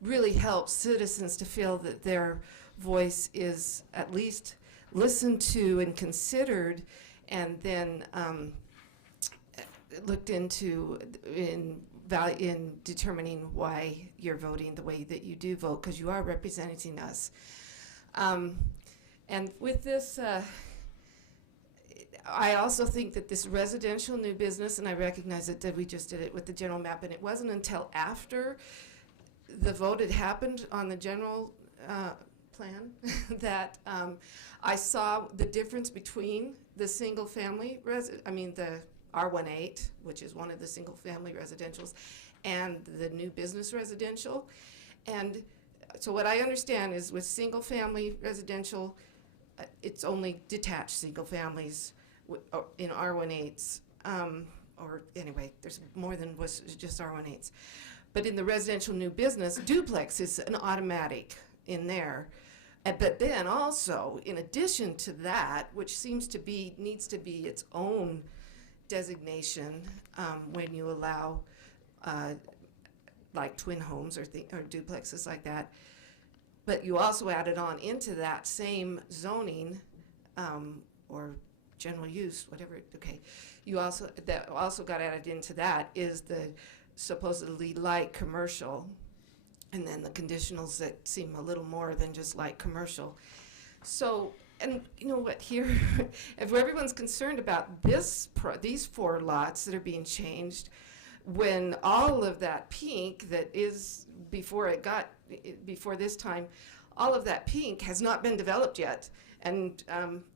really helps citizens to feel that their voice is at least listened to and considered, and then looked into in determining why you're voting the way that you do vote, because you are representing us. And with this, I also think that this residential new business, and I recognize that we just did it with the general map, and it wasn't until after the vote had happened on the general plan that I saw the difference between the single family the R18, which is one of the single family residentials, and the new business residential. And so what I understand is with single family residential, it's only detached single families in R18s, or anyway, there's more than was just R18s. But in the residential new business, duplex is an automatic in there. But then also, in addition to that, which needs to be its own designation when you allow like twin homes or duplexes like that. But you also added on into that same zoning or general use, whatever. Okay, that also got added into that is the supposedly light commercial, and then the conditionals that seem a little more than just light commercial. So, and you know what, here, if everyone's concerned about these 4 lots that are being changed, when all of that pink that is before this time, all of that pink has not been developed yet. And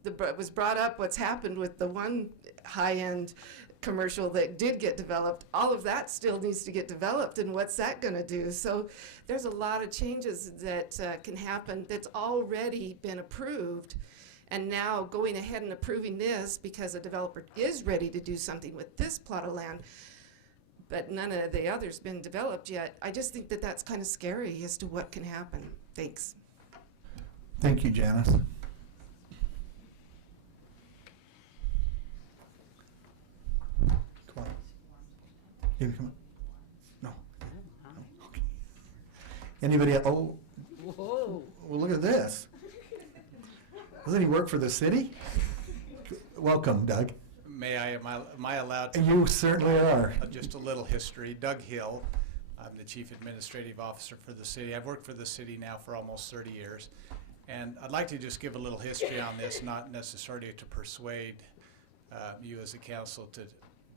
it was brought up what's happened with the one high-end commercial that did get developed. All of that still needs to get developed, and what's that going to do? So there's a lot of changes that can happen that's already been approved, and now going ahead and approving this because a developer is ready to do something with this plot of land, but none of the others been developed yet. I just think that that's kind of scary as to what can happen. Thanks. Thank you, Janice. Come on. You come on. No. Okay. Anybody? Oh. Whoa. Well, look at this. Doesn't he work for the city? Welcome, Doug. Am I allowed to? You certainly are. Just a little history. Doug Hill. I'm the Chief Administrative Officer for the city. I've worked for the city now for almost 30 years. And I'd like to just give a little history on this, not necessarily to persuade you as a council to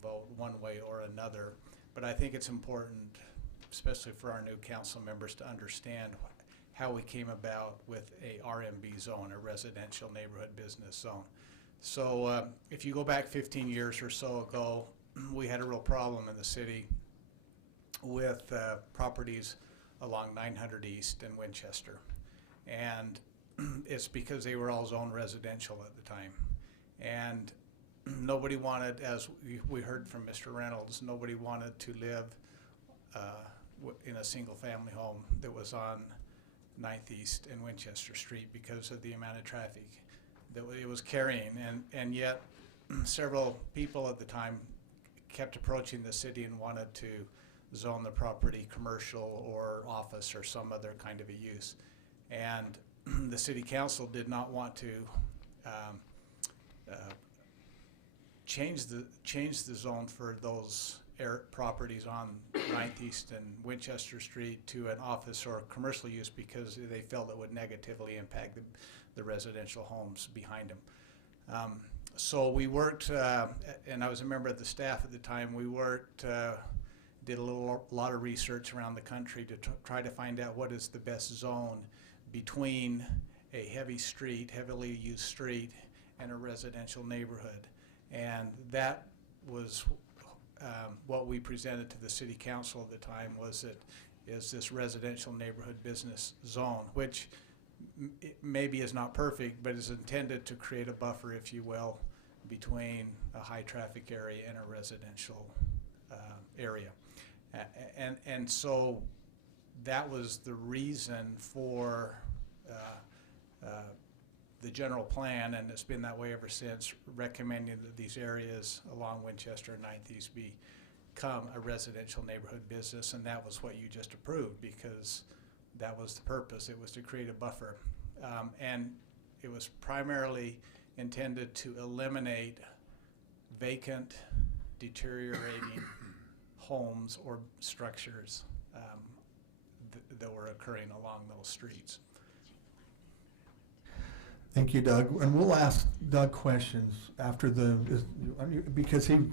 vote one way or another. But I think it's important, especially for our new council members, to understand how we came about with a RMB zone, a residential neighborhood business zone. So if you go back 15 years or so ago, we had a real problem in the city with properties along 900 East and Winchester. And it's because they were all zoned residential at the time. And nobody wanted, as we heard from Mr. Reynolds, nobody wanted to live in a single family home that was on 9th East and Winchester Street because of the amount of traffic that it was carrying. And yet several people at the time kept approaching the city and wanted to zone the property commercial or office or some other kind of a use. And the city council did not want to change the zone for those properties on 9th East and Winchester Street to an office or commercial use because they felt it would negatively impact the residential homes behind them. So we worked, and I was a member of the staff at the time, we worked, did a lot of research around the country to try to find out what is the best zone between a heavily used street and a residential neighborhood. And that was what we presented to the city council at the time, was this residential neighborhood business zone, which it maybe is not perfect, but is intended to create a buffer, if you will, between a high-traffic area and a residential area. And so that was the reason for the general plan, and it's been that way ever since, recommending that these areas along Winchester and 9th East become a residential neighborhood business, and that was what you just approved, because that was the purpose. It was to create a buffer. And it was primarily intended to eliminate vacant, deteriorating homes or structures that were occurring along those streets. Thank you, Doug. And we'll ask Doug questions after because I'm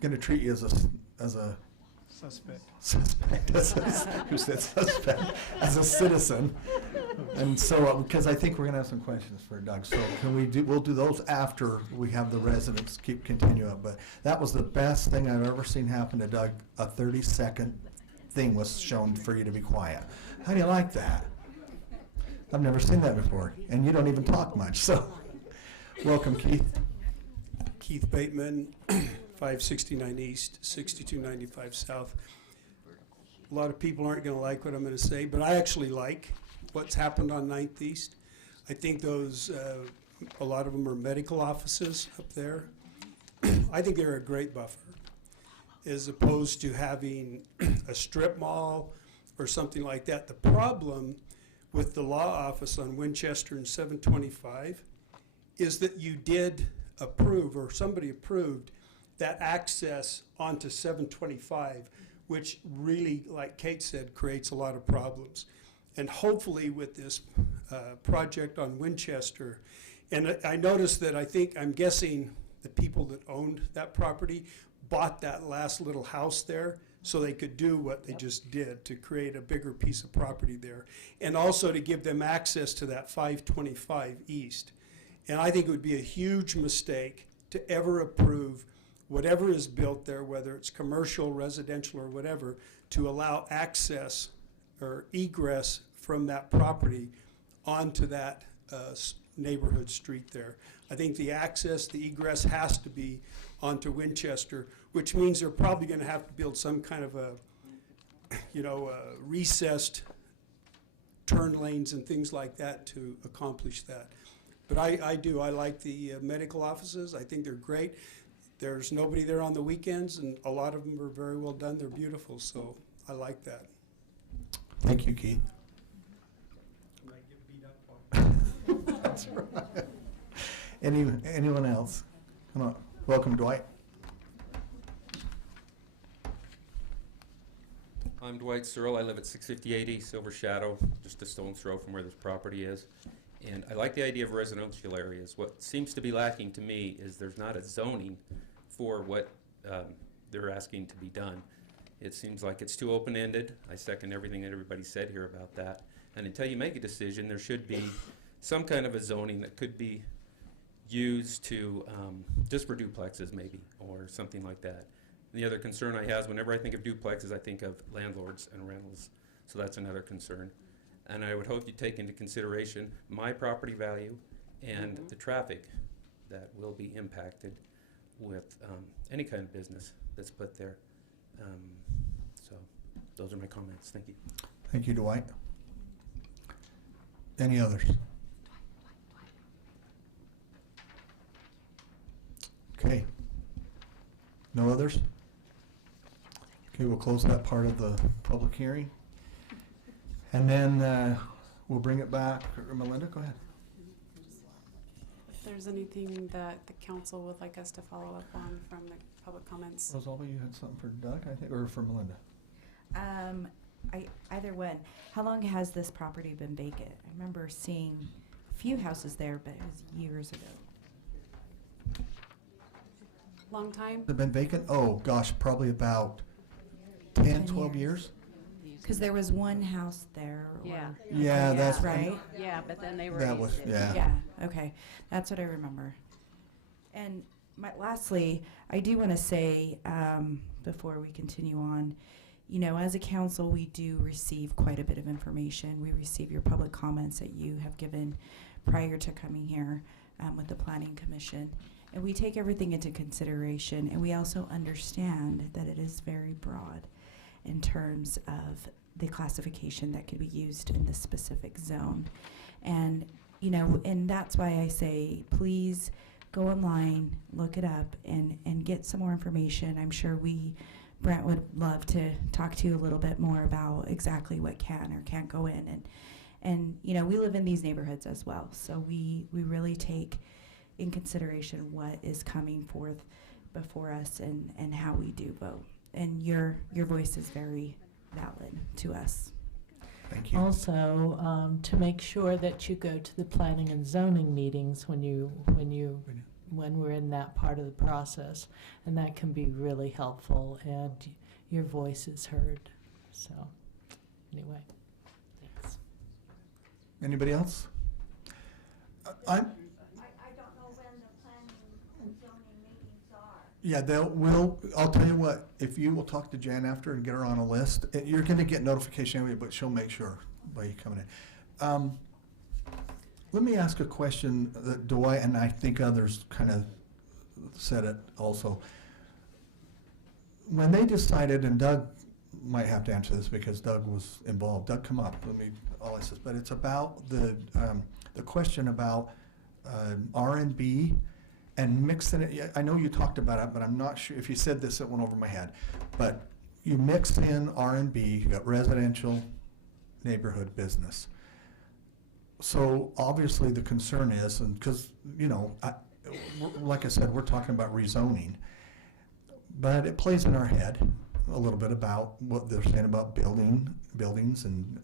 going to treat you as a Suspect. suspect, who said suspect, as a citizen. And so, because I think we're going to have some questions for Doug. So we'll do those after we have the residents continue up. But that was the best thing I've ever seen happen to Doug. A 30-second thing was shown for you to be quiet. How do you like that? I've never seen that before. And you don't even talk much. So welcome, Keith. Keith Bateman, 569 East, 6295 South. A lot of people aren't going to like what I'm going to say, but I actually like what's happened on 9th East. I think those, a lot of them are medical offices up there. I think they're a great buffer, as opposed to having a strip mall or something like that. The problem with the law office on Winchester and 725 is that you did approve, or somebody approved, that access onto 725, which really, like Kate said, creates a lot of problems. And hopefully with this project on Winchester, and I noticed that I'm guessing the people that owned that property bought that last little house there so they could do what they just did to create a bigger piece of property there, and also to give them access to that 525 East. And I think it would be a huge mistake to ever approve whatever is built there, whether it's commercial, residential, or whatever, to allow access or egress from that property onto that neighborhood street there. I think the access, the egress has to be onto Winchester, which means they're probably going to have to build some kind of a recessed turn lanes and things like that to accomplish that. But I like the medical offices. I think they're great. There's nobody there on the weekends, and a lot of them are very well done. They're beautiful, so I like that. Thank you, Keith. That's right. Anyone else? Come on. Welcome, Dwight. I'm Dwight Searle. I live at 65080 Silver Shadow, just a stone's throw from where this property is. And I like the idea of residential areas. What seems to be lacking to me is there's not a zoning for what they're asking to be done. It seems like it's too open-ended. I second everything that everybody said here about that. And until you make a decision, there should be some kind of a zoning that could be used to, just for duplexes maybe, or something like that. The other concern I have is whenever I think of duplexes, I think of landlords and rentals. So that's another concern. And I would hope you take into consideration my property value and the traffic that will be impacted with any kind of business that's put there. So those are my comments. Thank you. Thank you, Dwight. Any others? Okay. No others? Okay, we'll close that part of the public hearing. And then we'll bring it back. Melinda, go ahead. If there's anything that the council would like us to follow up on from the public comments. Rosalba, you had something for Doug, I think, or for Melinda? Either one. How long has this property been vacant? I remember seeing a few houses there, but it was years ago. Long time? They've been vacant? Oh, gosh, probably about 10, 12 years? Because there was one house there. Yeah. Yeah, that's right. Yeah, but then they were. That was, yeah. Yeah, okay. That's what I remember. And lastly, I do want to say, before we continue on, you know, as a council, we do receive quite a bit of information. We receive your public comments that you have given prior to coming here with the Planning Commission. And we take everything into consideration, and we also understand that it is very broad in terms of the classification that could be used in this specific zone. And, you know, and that's why I say, please go online, look it up, and get some more information. I'm sure Brent would love to talk to you a little bit more about exactly what can or can't go in. And you know, we live in these neighborhoods as well, so we really take in consideration what is coming forth before us and how we do vote. And your voice is very valid to us. Thank you. Also, to make sure that you go to the planning and zoning meetings when we're in that part of the process, and that can be really helpful, and your voice is heard. So, anyway, thanks. Anybody else? I don't know when the planning and zoning meetings are. Yeah, I'll tell you what, if you will talk to Jan after and get her on a list, you're gonna get notification anyway, but she'll make sure by you coming in. Let me ask a question that Dwight and I think others kind of said it also. When they decided, and Doug might have to answer this because Doug was involved. Doug, come up. All I says, but it's about the question about R&B and mixing it. Yeah, I know you talked about it, but I'm not sure if you said this. It went over my head. But you mix in R&B. You got residential, neighborhood, business. So obviously the concern is, and because, you know, like I said, we're talking about rezoning, but it plays in our head a little bit about what they're saying about buildings and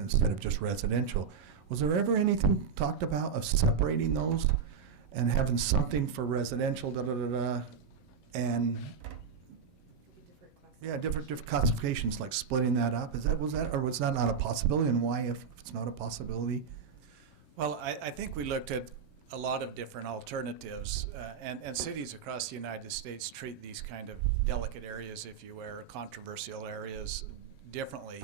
instead of just residential. Was there ever anything talked about of separating those and having something for residential, and yeah, different classifications, like splitting that up? Was that not a possibility, and why, if it's not a possibility? Well, I think we looked at a lot of different alternatives, and cities across the United States treat these kind of delicate areas, if you will, or controversial areas differently.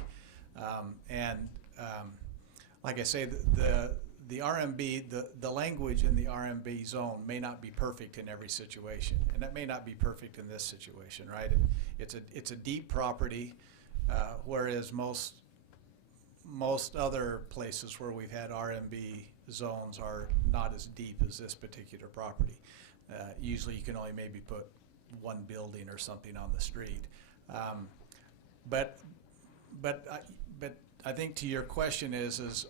Like I say, the RMB, the language in the RMB zone may not be perfect in every situation, and that may not be perfect in this situation, right? It's a deep property, whereas most other places where we've had RMB zones are not as deep as this particular property. Usually you can only maybe put one building or something on the street. But I think to your question is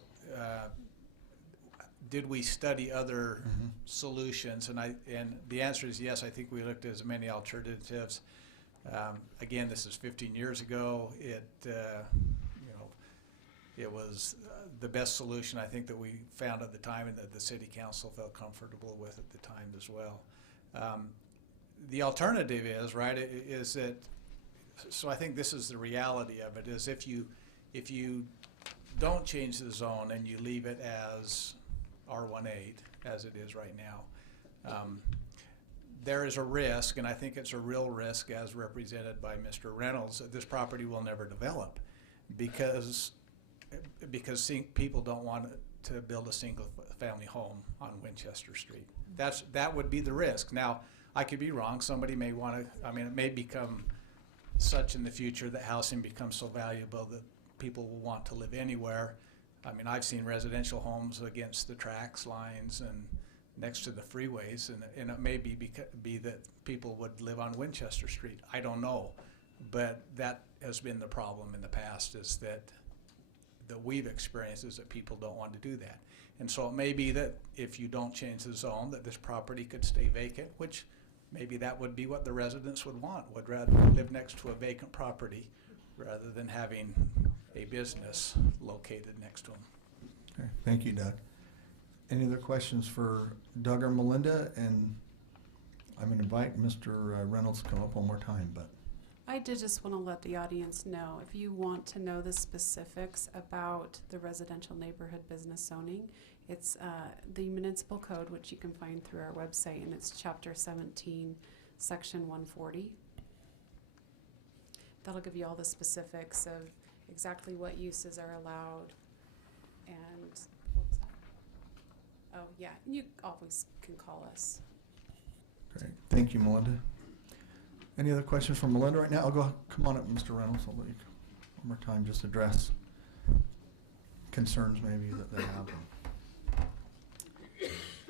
did we study other solutions? And the answer is yes. I think we looked at as many alternatives. Again, this is 15 years ago. It was the best solution I think that we found at the time, and that the city council felt comfortable with at the time as well. The alternative is that, so I think this is the reality of it, is if you don't change the zone and you leave it as R18, as it is right now, there is a risk, and I think it's a real risk as represented by Mr. Reynolds, that this property will never develop because people don't want to build a single family home on Winchester Street. That would be the risk. Now, I could be wrong. Somebody may want to, it may become such in the future that housing becomes so valuable that people will want to live anywhere. I've seen residential homes against the tracks lines and next to the freeways, and it may be that people would live on Winchester Street. I don't know, but that has been the problem in the past, is that we've experienced is that people don't want to do that. And so it may be that if you don't change the zone, that this property could stay vacant, which maybe that would be what the residents would want, would rather live next to a vacant property rather than having a business located next to them. Okay, thank you, Doug. Any other questions for Doug or Melinda? And I'm going to invite Mr. Reynolds to come up one more time, but. I did just want to let the audience know, if you want to know the specifics about the residential neighborhood business zoning, it's the municipal code, which you can find through our website, and it's chapter 17, section 140. that'll give you all the specifics of exactly what uses are allowed. And what was that? Oh, yeah, you always can call us. Great. Thank you, Melinda. Any other questions from Melinda right now? Come on up, Mr. Reynolds. I'll let you one more time just address concerns maybe that they have.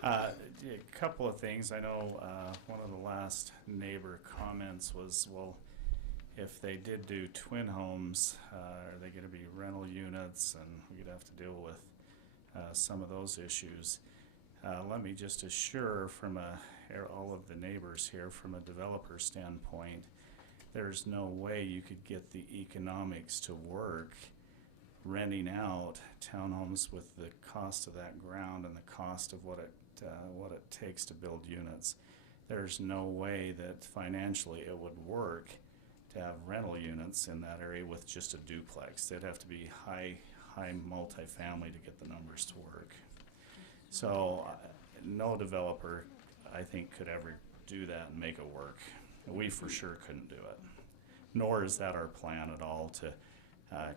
A couple of things. I know one of the last neighbor comments was, well, if they did do twin homes, are they going to be rental units? And we'd have to deal with some of those issues. Let me just assure from all of the neighbors here, from a developer standpoint, there's no way you could get the economics to work renting out townhomes with the cost of that ground and the cost of what it takes to build units. There's no way that financially it would work to have rental units in that area with just a duplex. They'd have to be high multifamily to get the numbers to work. So no developer, I think, could ever do that and make it work. We for sure couldn't do it. Nor is that our plan at all to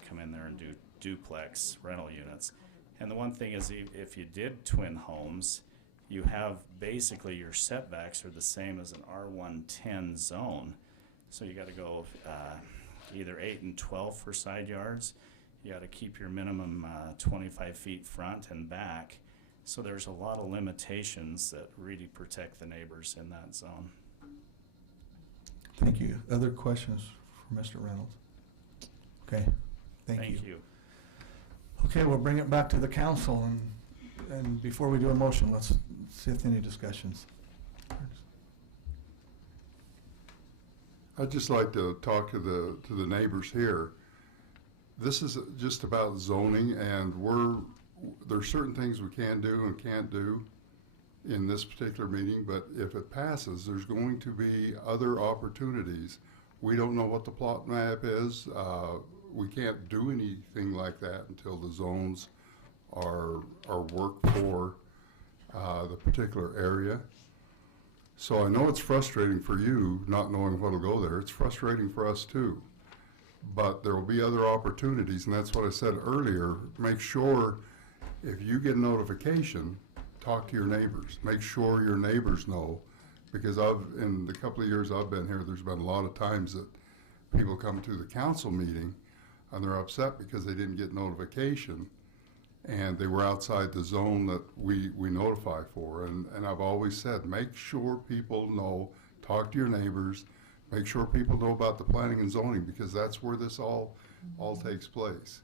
come in there and do duplex rental units. And the one thing is, if you did twin homes, you have basically your setbacks are the same as an R110 zone. So you got to go either 8 and 12 for side yards. You got to keep your minimum 25 feet front and back. So there's a lot of limitations that really protect the neighbors in that zone. Thank you. Other questions for Mr. Reynolds? Okay, thank you. Okay, we'll bring it back to the council, and before we do a motion, let's see if any discussions. I'd just like to talk to the neighbors here. This is just about zoning, and there's certain things we can do and can't do in this particular meeting, but if it passes, there's going to be other opportunities. We don't know what the plot map is. We can't do anything like that until the zones are worked for the particular area. So I know it's frustrating for you not knowing what'll go there. It's frustrating for us too. But there will be other opportunities, and that's what I said earlier. Make sure if you get a notification, talk to your neighbors. Make sure your neighbors know, because in the couple of years I've been here, there's been a lot of times that people come to the council meeting and they're upset because they didn't get notification and they were outside the zone that we notify for. And I've always said, make sure people know, talk to your neighbors, make sure people know about the planning and zoning, because that's where this all takes place.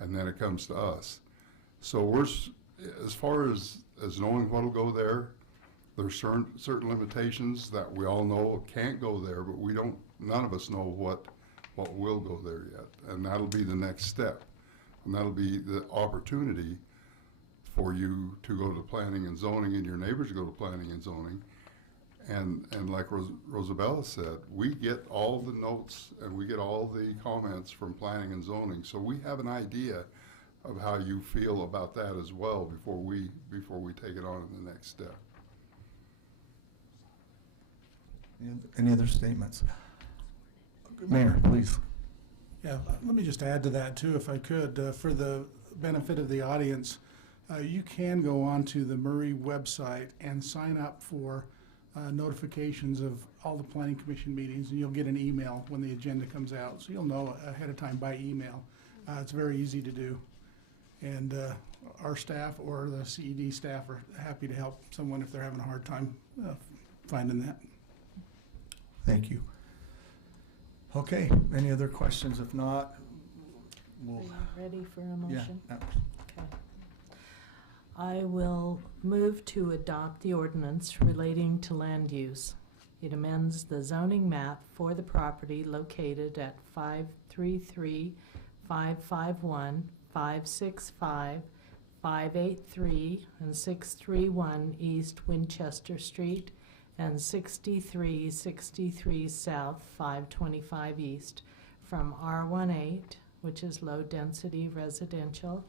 And then it comes to us. So as far as knowing what'll go there, there's certain limitations that we all know can't go there, but none of us know what will go there yet. And that'll be the next step. And that'll be the opportunity for you to go to planning and zoning and your neighbors to go to planning and zoning. And like Rosabella said, we get all the notes and we get all the comments from planning and zoning. So we have an idea of how you feel about that as well before we take it on in the next step. Any other statements? Mayor, please. Yeah, let me just add to that too, if I could, for the benefit of the audience. You can go onto the Murray website and sign up for notifications of all the planning commission meetings, and you'll get an email when the agenda comes out. So you'll know ahead of time by email. It's very easy to do. And our staff or the CED staff are happy to help someone if they're having a hard time finding that. Thank you. Okay, any other questions? If not, we'll. Are you ready for a motion? Yeah. Okay. I will move to adopt the ordinance relating to land use. It amends the zoning map for the property located at 533, 551, 565, 583, and 631 East Winchester Street, and 6363 South 525 East from R18, which is low density residential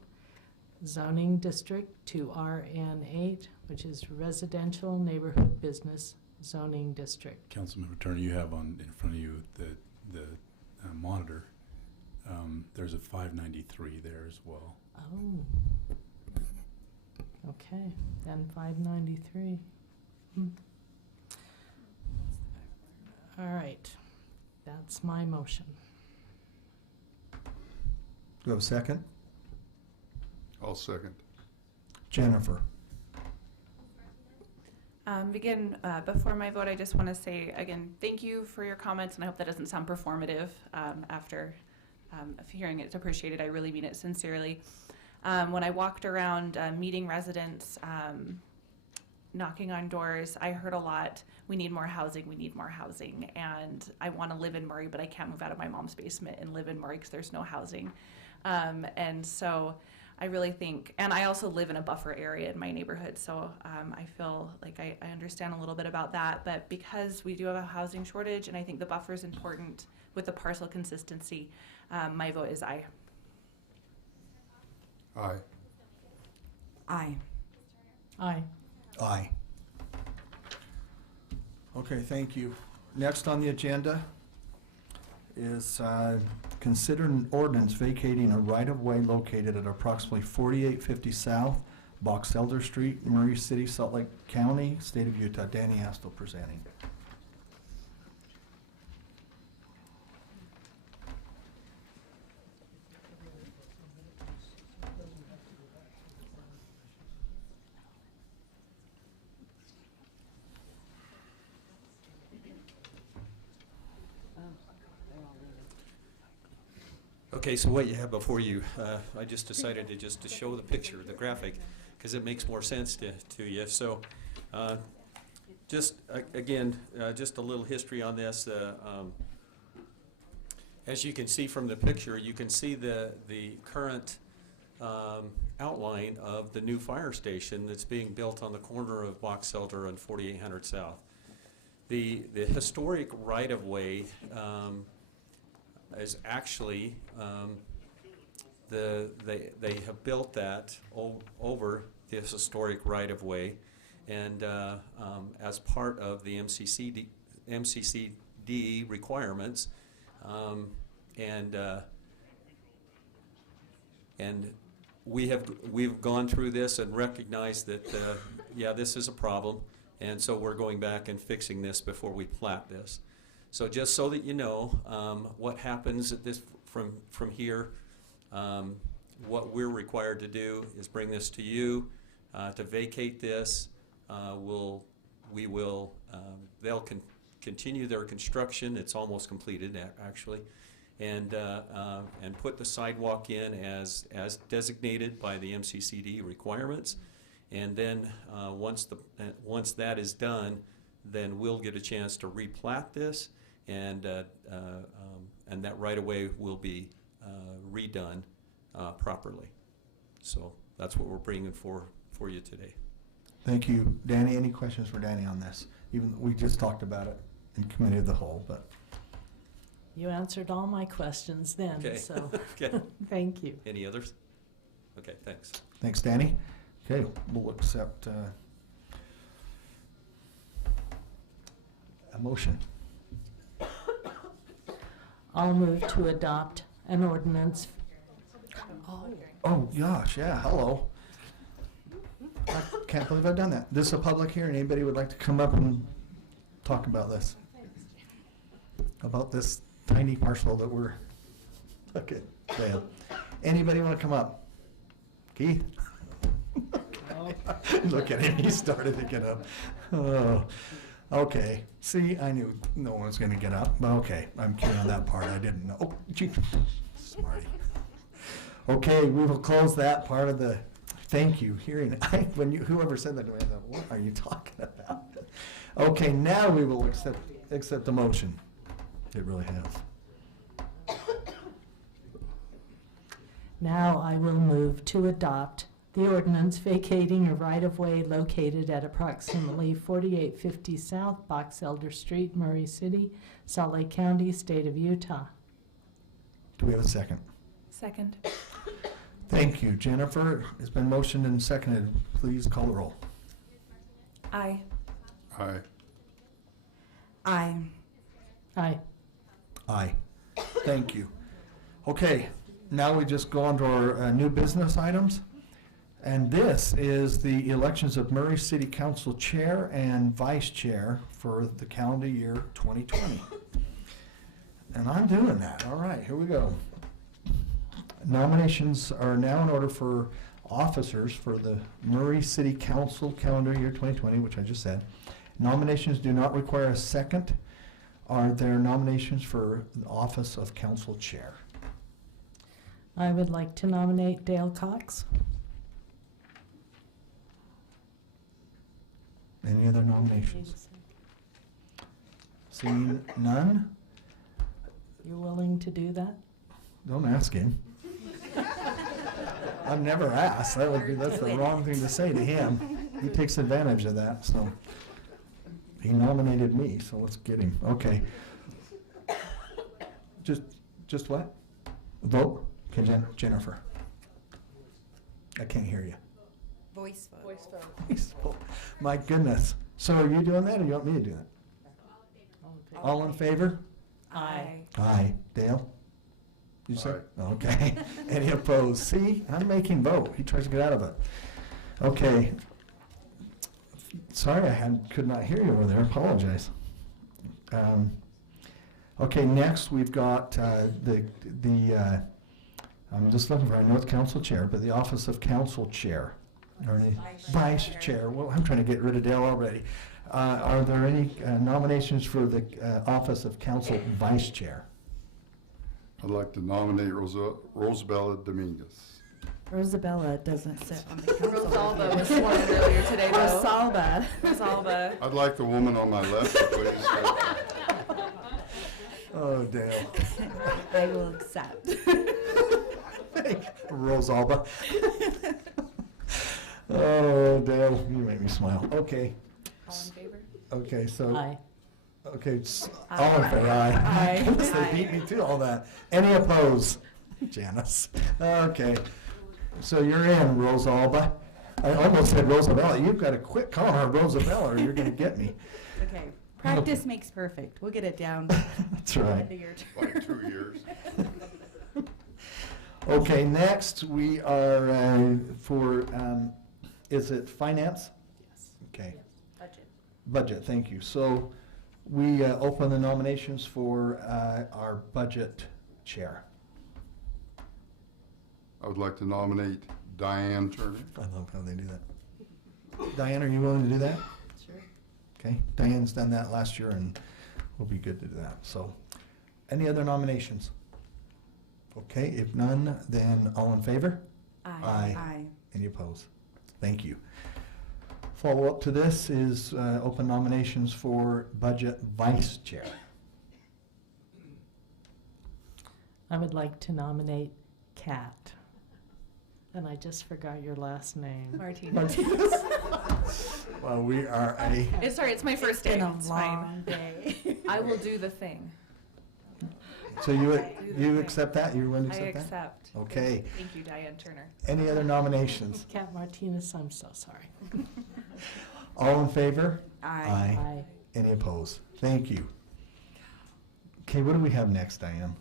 zoning district, to RN8, which is residential neighborhood business zoning district. Councilmember Turner, you have in front of you the monitor. There's a 593 there as well. Oh. Okay, then 593. All right, that's my motion. Do you have a second? I'll second. Jennifer? Before my vote, I just want to say again, thank you for your comments, and I hope that doesn't sound performative after hearing it. It's appreciated. I really mean it sincerely. When I walked around meeting residents, knocking on doors, I heard a lot, we need more housing, we need more housing. And I want to live in Murray, but I can't move out of my mom's basement and live in Murray because there's no housing. And so I really think, and I also live in a buffer area in my neighborhood, so I feel like I understand a little bit about that. But because we do have a housing shortage, and I think the buffer is important with the parcel consistency, my vote is aye. Aye. Aye. Aye. Aye. Okay, thank you. Next on the agenda is consider an ordinance vacating a right-of-way located at approximately 4850 South Box Elder Street, Murray City, Salt Lake County, State of Utah. Danny Astle presenting. Okay, so what you have before you, I just decided to show the picture, the graphic, because it makes more sense to you. So, just again, just a little history on this. As you can see from the picture, you can see the current outline of the new fire station that's being built on the corner of Box Elder and 4800 South. The historic right-of-way is actually, they have built that over this historic right-of-way, and as part of the MCCD requirements, and we've gone through this and recognized that yeah, this is a problem, and so we're going back and fixing this before we plat this. So just so that you know what happens at this from here, what we're required to do is bring this to you to vacate this. They'll continue their construction. It's almost completed actually, and put the sidewalk in as designated by the MCCD requirements. And then once that is done, then we'll get a chance to replat this. And that right-of-way will be redone properly. So that's what we're bringing for you today. Thank you. Danny, any questions for Danny on this? Even we just talked about it in committee of the whole, but. You answered all my questions then, Okay. so Okay. thank you. Any others? Okay, thanks. Thanks, Danny. Okay, we'll accept a motion. I'll move to adopt an ordinance. Oh, gosh, yeah, hello. I can't believe I've done that. This is a public hearing. Anybody would like to come up and talk about this? About this tiny parcel that we're, okay, Dan. Anybody want to come up? Keith? Look at him, he started to get up. Oh, okay. See, I knew no one was going to get up. Okay, I'm kidding on that part. I didn't know. Oh, gee, smarty. Okay, we will close that part of the thank you hearing. Whoever said that to me, I thought, what are you talking about? Okay, now we will accept the motion. It really has. Now I will move to adopt the ordinance vacating a right-of-way located at approximately 4850 South Box Elder Street, Murray City, Salt Lake County, State of Utah. Do we have a second? Second. Thank you, Jennifer. It's been motioned and seconded. Please call the roll. Aye. Aye. Aye. Aye. Aye. Thank you. Okay, now we just go on to our new business items. And this is the elections of Murray City Council Chair and Vice Chair for the calendar year 2020. And I'm doing that. All right, here we go. Nominations are now in order for officers for the Murray City Council calendar year 2020, which I just said. Nominations do not require a second. Are there nominations for the office of council chair? I would like to nominate Dale Cox. Any other nominations? Seeing none? You willing to do that? Don't ask him. I've never asked. That's the wrong thing to say to him. He takes advantage of that, so. He nominated me, so let's get him. Okay. Just what? Vote? Okay, Jennifer. I can't hear you. Voice vote. Voice vote. Voice vote. My goodness. So are you doing that, or you want me to do that? All in favor? Aye. Aye. Dale? You said? Aye. Okay. Any opposed? See, I'm making vote. He tries to get out of it. Okay. Sorry, could not hear you over there. Apologize. Okay, next we've got I'm just looking for, I know it's council chair, but the office of council chair. Or any vice chair. Well, I'm trying to get rid of Dale already. Are there any nominations for the office of council vice chair? I'd like to nominate Rosabella Dominguez. Rosabella doesn't sit on the council. Rosalba was sworn in earlier today, though. Rosalba. Rosalba. I'd like the woman on my left, please. Oh, Dale. I will accept. Rosalba. Oh, Dale, you make me smile. Okay. All in favor? Okay, so. Aye. Okay, all in favor, aye. Aye. Goodness, they beat me to all that. Any opposed? Janice. Okay. So you're in, Rosalba. I almost said Rosabella. You've got to quit calling her Rosabella or you're going to get me. Okay. Practice makes perfect. We'll get it down. That's right. Like 2 years. Okay, next we are for, is it finance? Yes. Okay. Budget. Budget, thank you. So we open the nominations for our budget chair. I would like to nominate Diane Turner. I love how they do that. Diane, are you willing to do that? Sure. Okay, Diane's done that last year and we'll be good to do that. So, any other nominations? Okay, if none, then all in favor? Aye. Aye. Any opposed? Thank you. Follow-up to this is open nominations for budget vice chair. I would like to nominate Kat. And I just forgot your last name. Martinez. Well, we are a. It's sorry, it's my first day. Been a It's long fine. day. I will do the thing. So you accept that? You're willing to I accept that? accept. Okay. Thank you, Diane Turner. Any other nominations? Kat Martinez, I'm so sorry. All in favor? Aye. Aye. Any opposed? Thank you. Okay, what do we have next, Diane?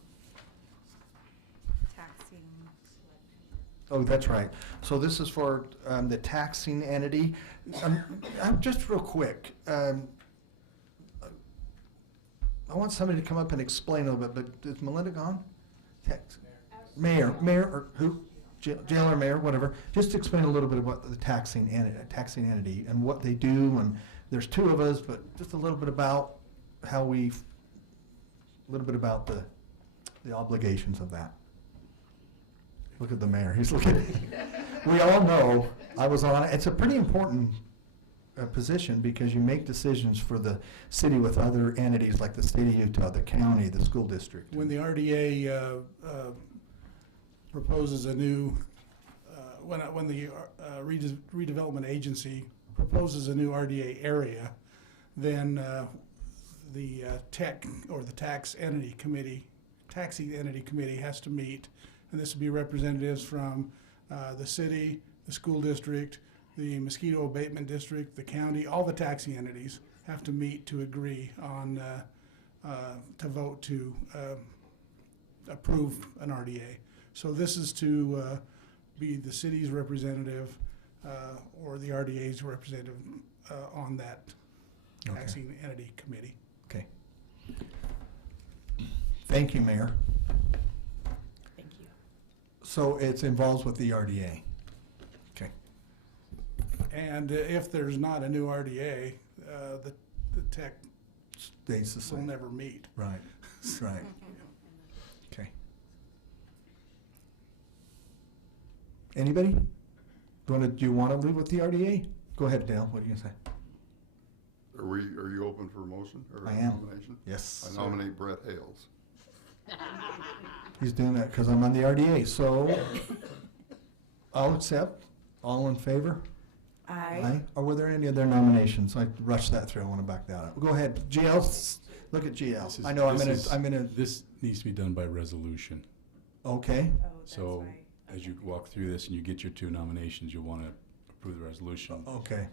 Taxing. Oh, that's right. So this is for the taxing entity. Just real quick, I want somebody to come up and explain a little bit, but is Melinda gone? Mayor, or who? Jail or mayor, whatever. Just explain a little bit about the taxing entity and what they do. And there's two of us, but just a little bit about how a little bit about the obligations of that. Look at the mayor. He's looking at me. We all know I was on it. It's a pretty important position because you make decisions for the city with other entities like the state of Utah, the county, the school district. When the RDA proposes a new, when the redevelopment agency proposes a new RDA area, then the tech or the taxing entity committee has to meet, and this would be representatives from the city, the school district, the mosquito abatement district, the county, all the taxing entities have to meet to agree on to vote to approve an RDA. So this is to be the city's representative or the RDA's representative on that Okay. taxing entity committee. Okay. Thank you, Mayor. Thank you. So it's involved with the RDA. Okay. And if there's not a new RDA, the tech Stays the will same. never meet. Right, right. Okay. Anybody? Do you want to leave with the RDA? Go ahead, Dale. What are you going to say? Are you open for a motion or I a am. nomination? Yes, I sir. nominate Brett Hales. He's doing that because I'm on the RDA, so I'll accept. All in favor? Aye. Or were there any other nominations? I rushed that through. I want to back that up. Go ahead. GL, look at GL. This is- I know this I'm gonna, This needs to be done by resolution. okay. So as you walk through this and you get your 2 nominations, you'll want to approve the resolution. Okay.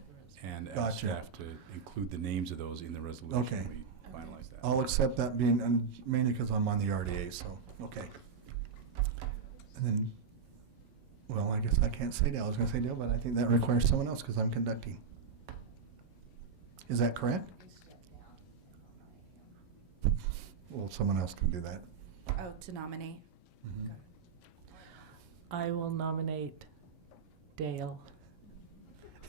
And ask Gotcha. staff to include the names of those in the resolution. Okay. when we finalize that. I'll accept that being, and mainly because I'm on the RDA, so, okay. And then, well, I guess I can't say Dale. I was gonna say Dale, but I think that requires someone else because I'm conducting. Is that correct? Well, someone else can do that. Oh, to nominate. I will nominate Dale.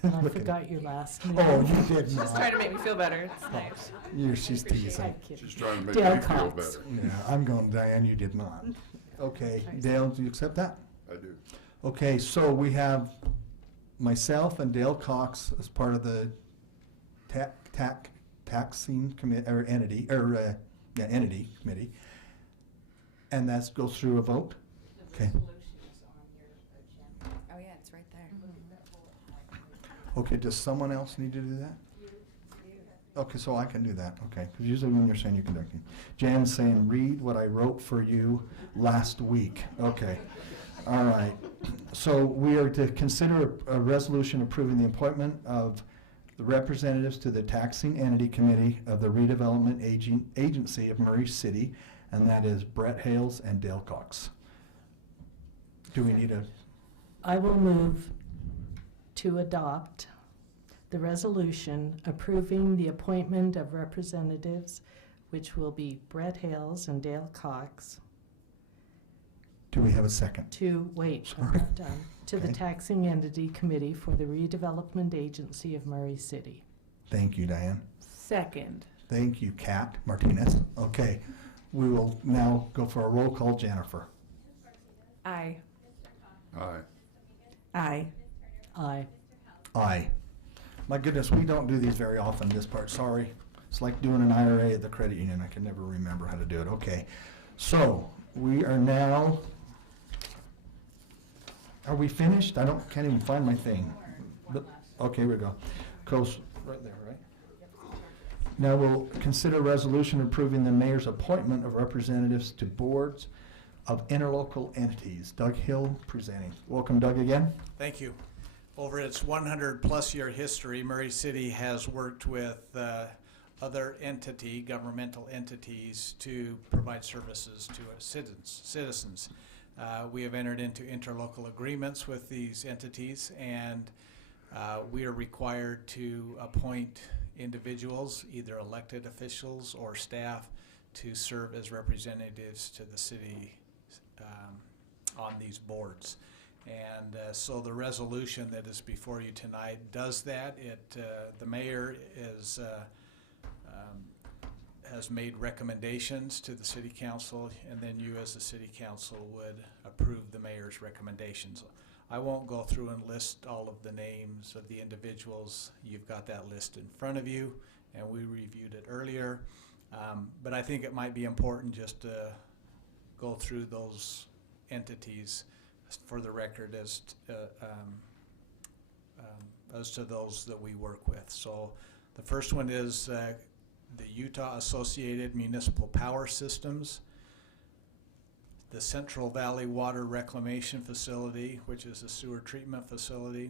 And I Look at forgot your last name. Oh, you did She's not. trying to make me feel better. It's nice. She's teasing. I'm kidding. She's trying to make Dale me feel Cox. better. Yeah, I'm going, Diane, you did not. Okay, Dale, do you accept that? I do. Okay, so we have myself and Dale Cox as part of the taxing committee, or entity, entity committee. And that goes through a vote? Okay. Oh, yeah, it's right there. Okay, does someone else need to do that? Okay, so I can do that, okay. Because usually when you're saying you're conducting. Jan's saying, read what I wrote for you last week. Okay, all right. So we are to consider a resolution approving the appointment of the representatives to the Taxing Entity Committee of the Redevelopment Agency of Murray City, and that is Brett Hales and Dale Cox. Do we need a, I will move to adopt the resolution approving the appointment of representatives, which will be Brett Hales and Dale Cox, do we have a second? I'm not done, to the Okay. Taxing Entity Committee for the Redevelopment Agency of Murray City. Thank you, Diane. Second. Thank you, Kat Martinez. Okay, we will now go for a roll call. Jennifer? Aye. Aye. Aye. Aye. Aye. My goodness, we don't do these very often, this part, sorry. It's like doing an IRA at the credit union, I can never remember how to do it. Okay, so we are now, are we finished? Can't even find my thing. But, okay, here we go. Goes right there, right? Now we'll consider resolution approving the mayor's appointment of representatives to boards of interlocal entities. Doug Hill presenting. Welcome, Doug, again. Thank you. Over its 100-plus year history, Murray City has worked with other governmental entities to provide services to citizens. We have entered into interlocal agreements with these entities, and we are required to appoint individuals, either elected officials or staff, to serve as representatives to the city on these boards. And so the resolution that is before you tonight does that. The mayor has made recommendations to the city council, and then you as the city council would approve the mayor's recommendations. I won't go through and list all of the names of the individuals. You've got that list in front of you, and we reviewed it earlier. But I think it might be important just to go through those entities for the record as to those that we work with. So the first one is the Utah Associated Municipal Power Systems, the Central Valley Water Reclamation Facility, which is a sewer treatment facility,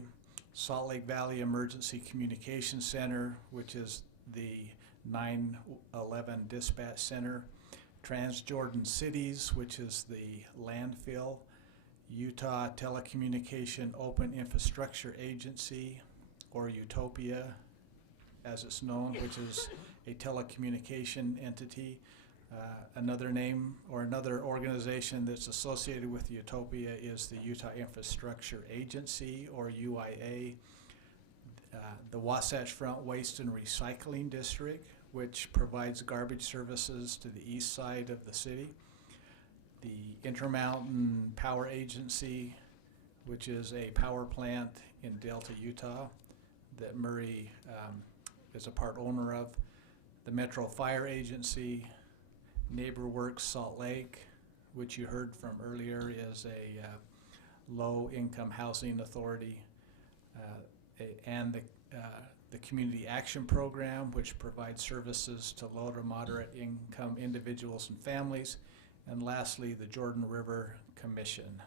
Salt Lake Valley Emergency Communication Center, which is the 911 Dispatch Center, Transjordan Cities, which is the landfill, Utah Telecommunication Open Infrastructure Agency, or Utopia, as it's known, which is a telecommunication entity. Another name or another organization that's associated with Utopia is the Utah Infrastructure Agency, or UIA. The Wasatch Front Waste and Recycling District, which provides garbage services to the east side of the city. The Intermountain Power Agency, which is a power plant in Delta, Utah, that Murray is a part owner of. The Metro Fire Agency, NeighborWorks Salt Lake, which you heard from earlier, is a low-income housing authority, and the Community Action Program, which provides services to low to moderate income individuals and families. And lastly, the Jordan River Commission,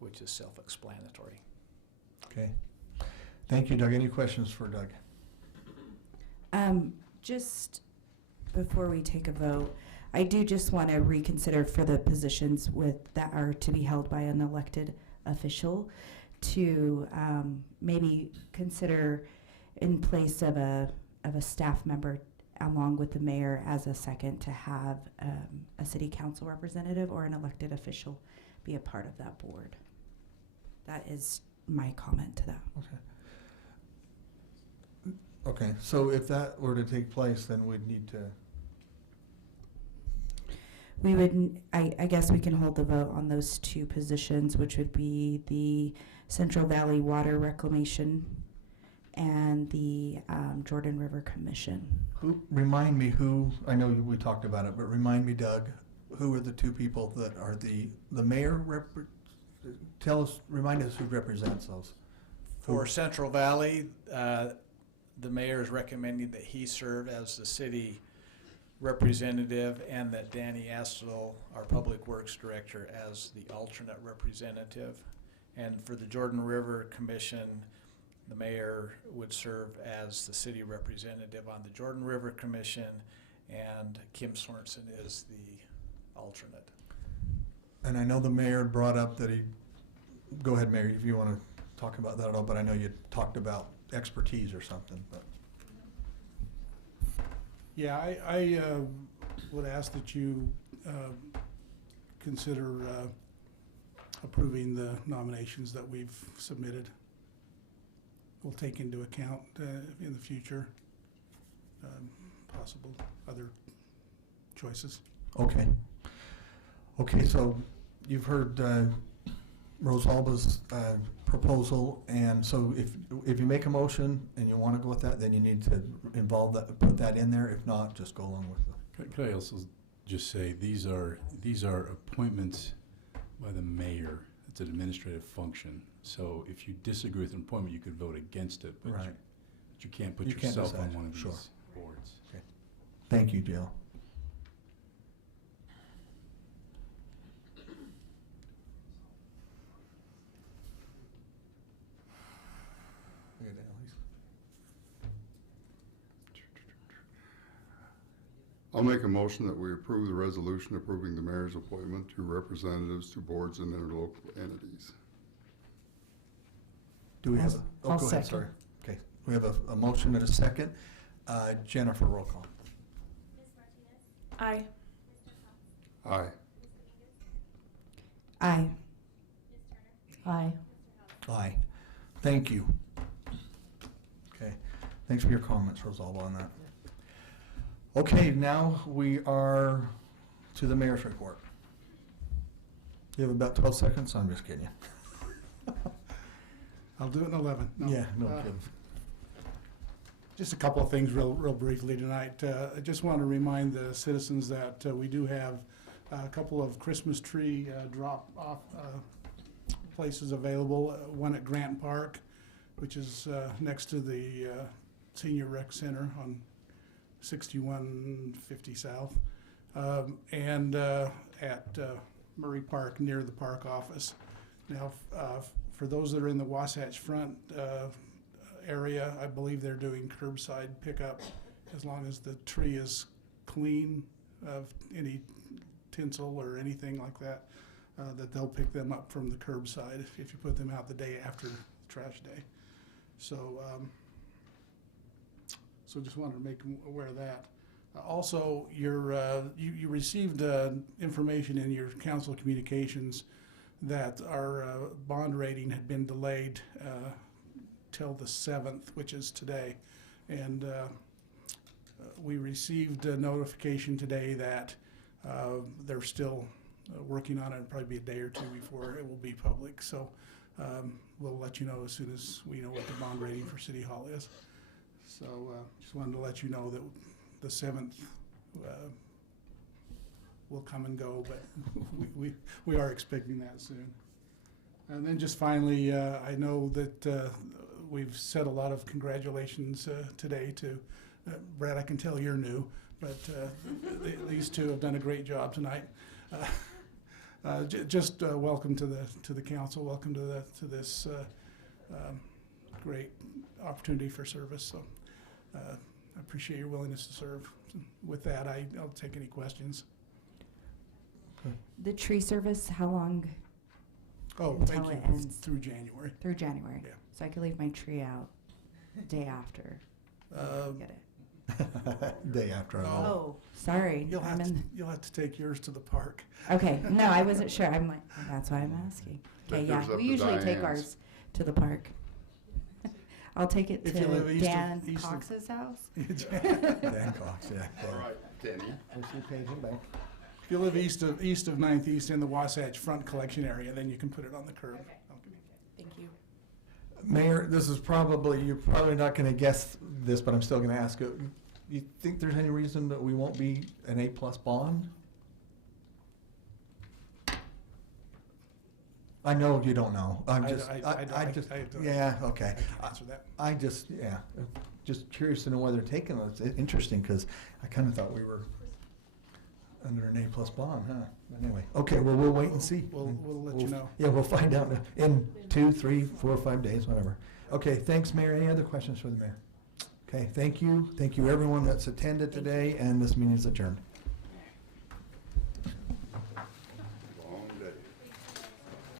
which is self-explanatory. Okay. Thank you, Doug. Any questions for Doug? Just before we take a vote, I do just want to reconsider for the positions that are to be held by an elected official to maybe consider in place of a staff member along with the mayor as a second to have a city council representative or an elected official be a part of that board. That is my comment to that. Okay. Okay, so if that were to take place, then we'd need to. We would, I guess we can hold the vote on those two positions, which would be the Central Valley Water Reclamation and the Jordan River Commission. Remind me who, I know we talked about it, but remind me, Doug, who are the two people that are the mayor, remind us who represents those. For Central Valley, the mayor is recommending that he serve as the city representative and that Danny Astle, our Public Works Director, as the alternate representative. And for the Jordan River Commission, the mayor would serve as the city representative on the Jordan River Commission, and Kim Sorensen is the alternate. And I know the mayor brought up that go ahead, Mayor, if you want to talk about that at all, but I know you talked about expertise or something, but. Yeah, I would ask that you consider approving the nominations that we've submitted. We'll take into account in the future possible other choices. Okay. Okay, so you've heard Rosalba's proposal, and so if you make a motion and you want to go with that, then you need to put that in there. If not, just go along with it. Could I also just say, these are appointments by the mayor. It's an administrative function. So if you disagree with an appointment, you could vote against it, but Right. you can't put You can't yourself on decide. one of Sure. these boards. Okay. Thank you, Jill. I'll make a motion that we approve the resolution approving the mayor's appointment to representatives to boards and interlocal entities. Do we have I'll go ahead, second. sorry. Okay, we have a motion and a second. Jennifer, roll call. Aye. Aye. Aye. Aye. Aye. Thank you. Okay, thanks for your comments, Rosalba, on that. Okay, now we are to the mayor's report. You have about 12 seconds? I'm just kidding you. I'll do it in 11. No. Yeah, no kidding. Just a couple of things real briefly tonight. I just want to remind the citizens that we do have a couple of Christmas tree drop-off places available. One at Grant Park, which is next to the Senior Rec Center on 6150 South, and at Murray Park near the park office. Now, for those that are in the Wasatch Front area, I believe they're doing curbside pickup as long as the tree is clean of any tinsel or anything like that, that they'll pick them up from the curbside if you put them out the day after trash day. So, so just wanted to make them aware of that. Also, you received information in your council communications that our bond rating had been delayed till the 7th, which is today. And we received a notification today that they're still working on it. It'll probably be a day or two before it will be public. So we'll let you know as soon as we know what the bond rating for City Hall is. So just wanted to let you know that the 7th will come and go, but we are expecting that soon. And then just finally, I know that we've said a lot of congratulations today to Brad. I can tell you're new, but these two have done a great job tonight. Just welcome to the council. Welcome to this great opportunity for service. So I appreciate your willingness to serve. With that, I'll take any questions. The tree service, how long? Oh, until thank you. it ends? Through January. Through January. Yeah. So I could leave my tree out day after. Get it. Day after. No. Oh, sorry. You'll have to take yours to the park. Okay, no, I wasn't sure. I'm like, that's why I'm asking. Okay, yeah, Yours up we to usually take Diane's. ours to the park. I'll take it If you live to east of- Dan east of- Cox's house. Dan Cox, yeah. All right, Denny. If you live east of 9th East in the Wasatch Front Collection area, then you can put it on the curb. Okay. Thank you. Mayor, this is probably, you're probably not going to guess this, but I'm still going to ask it. You think there's any reason that we won't be an A+ bond? I know you don't know. I'm just, I just, yeah, okay. I can't answer that. I just, yeah, just curious to know why they're taking us. It's interesting, because I kind of thought we were under an A+ bond, huh? But anyway, okay, well, we'll wait and see. We'll let you know. Yeah, we'll find out in 2, 3, 4, 5 days, whatever. Okay, thanks, Mayor. Any other questions for the mayor? Okay, thank you. Thank you, everyone that's attended today, and this meeting is adjourned.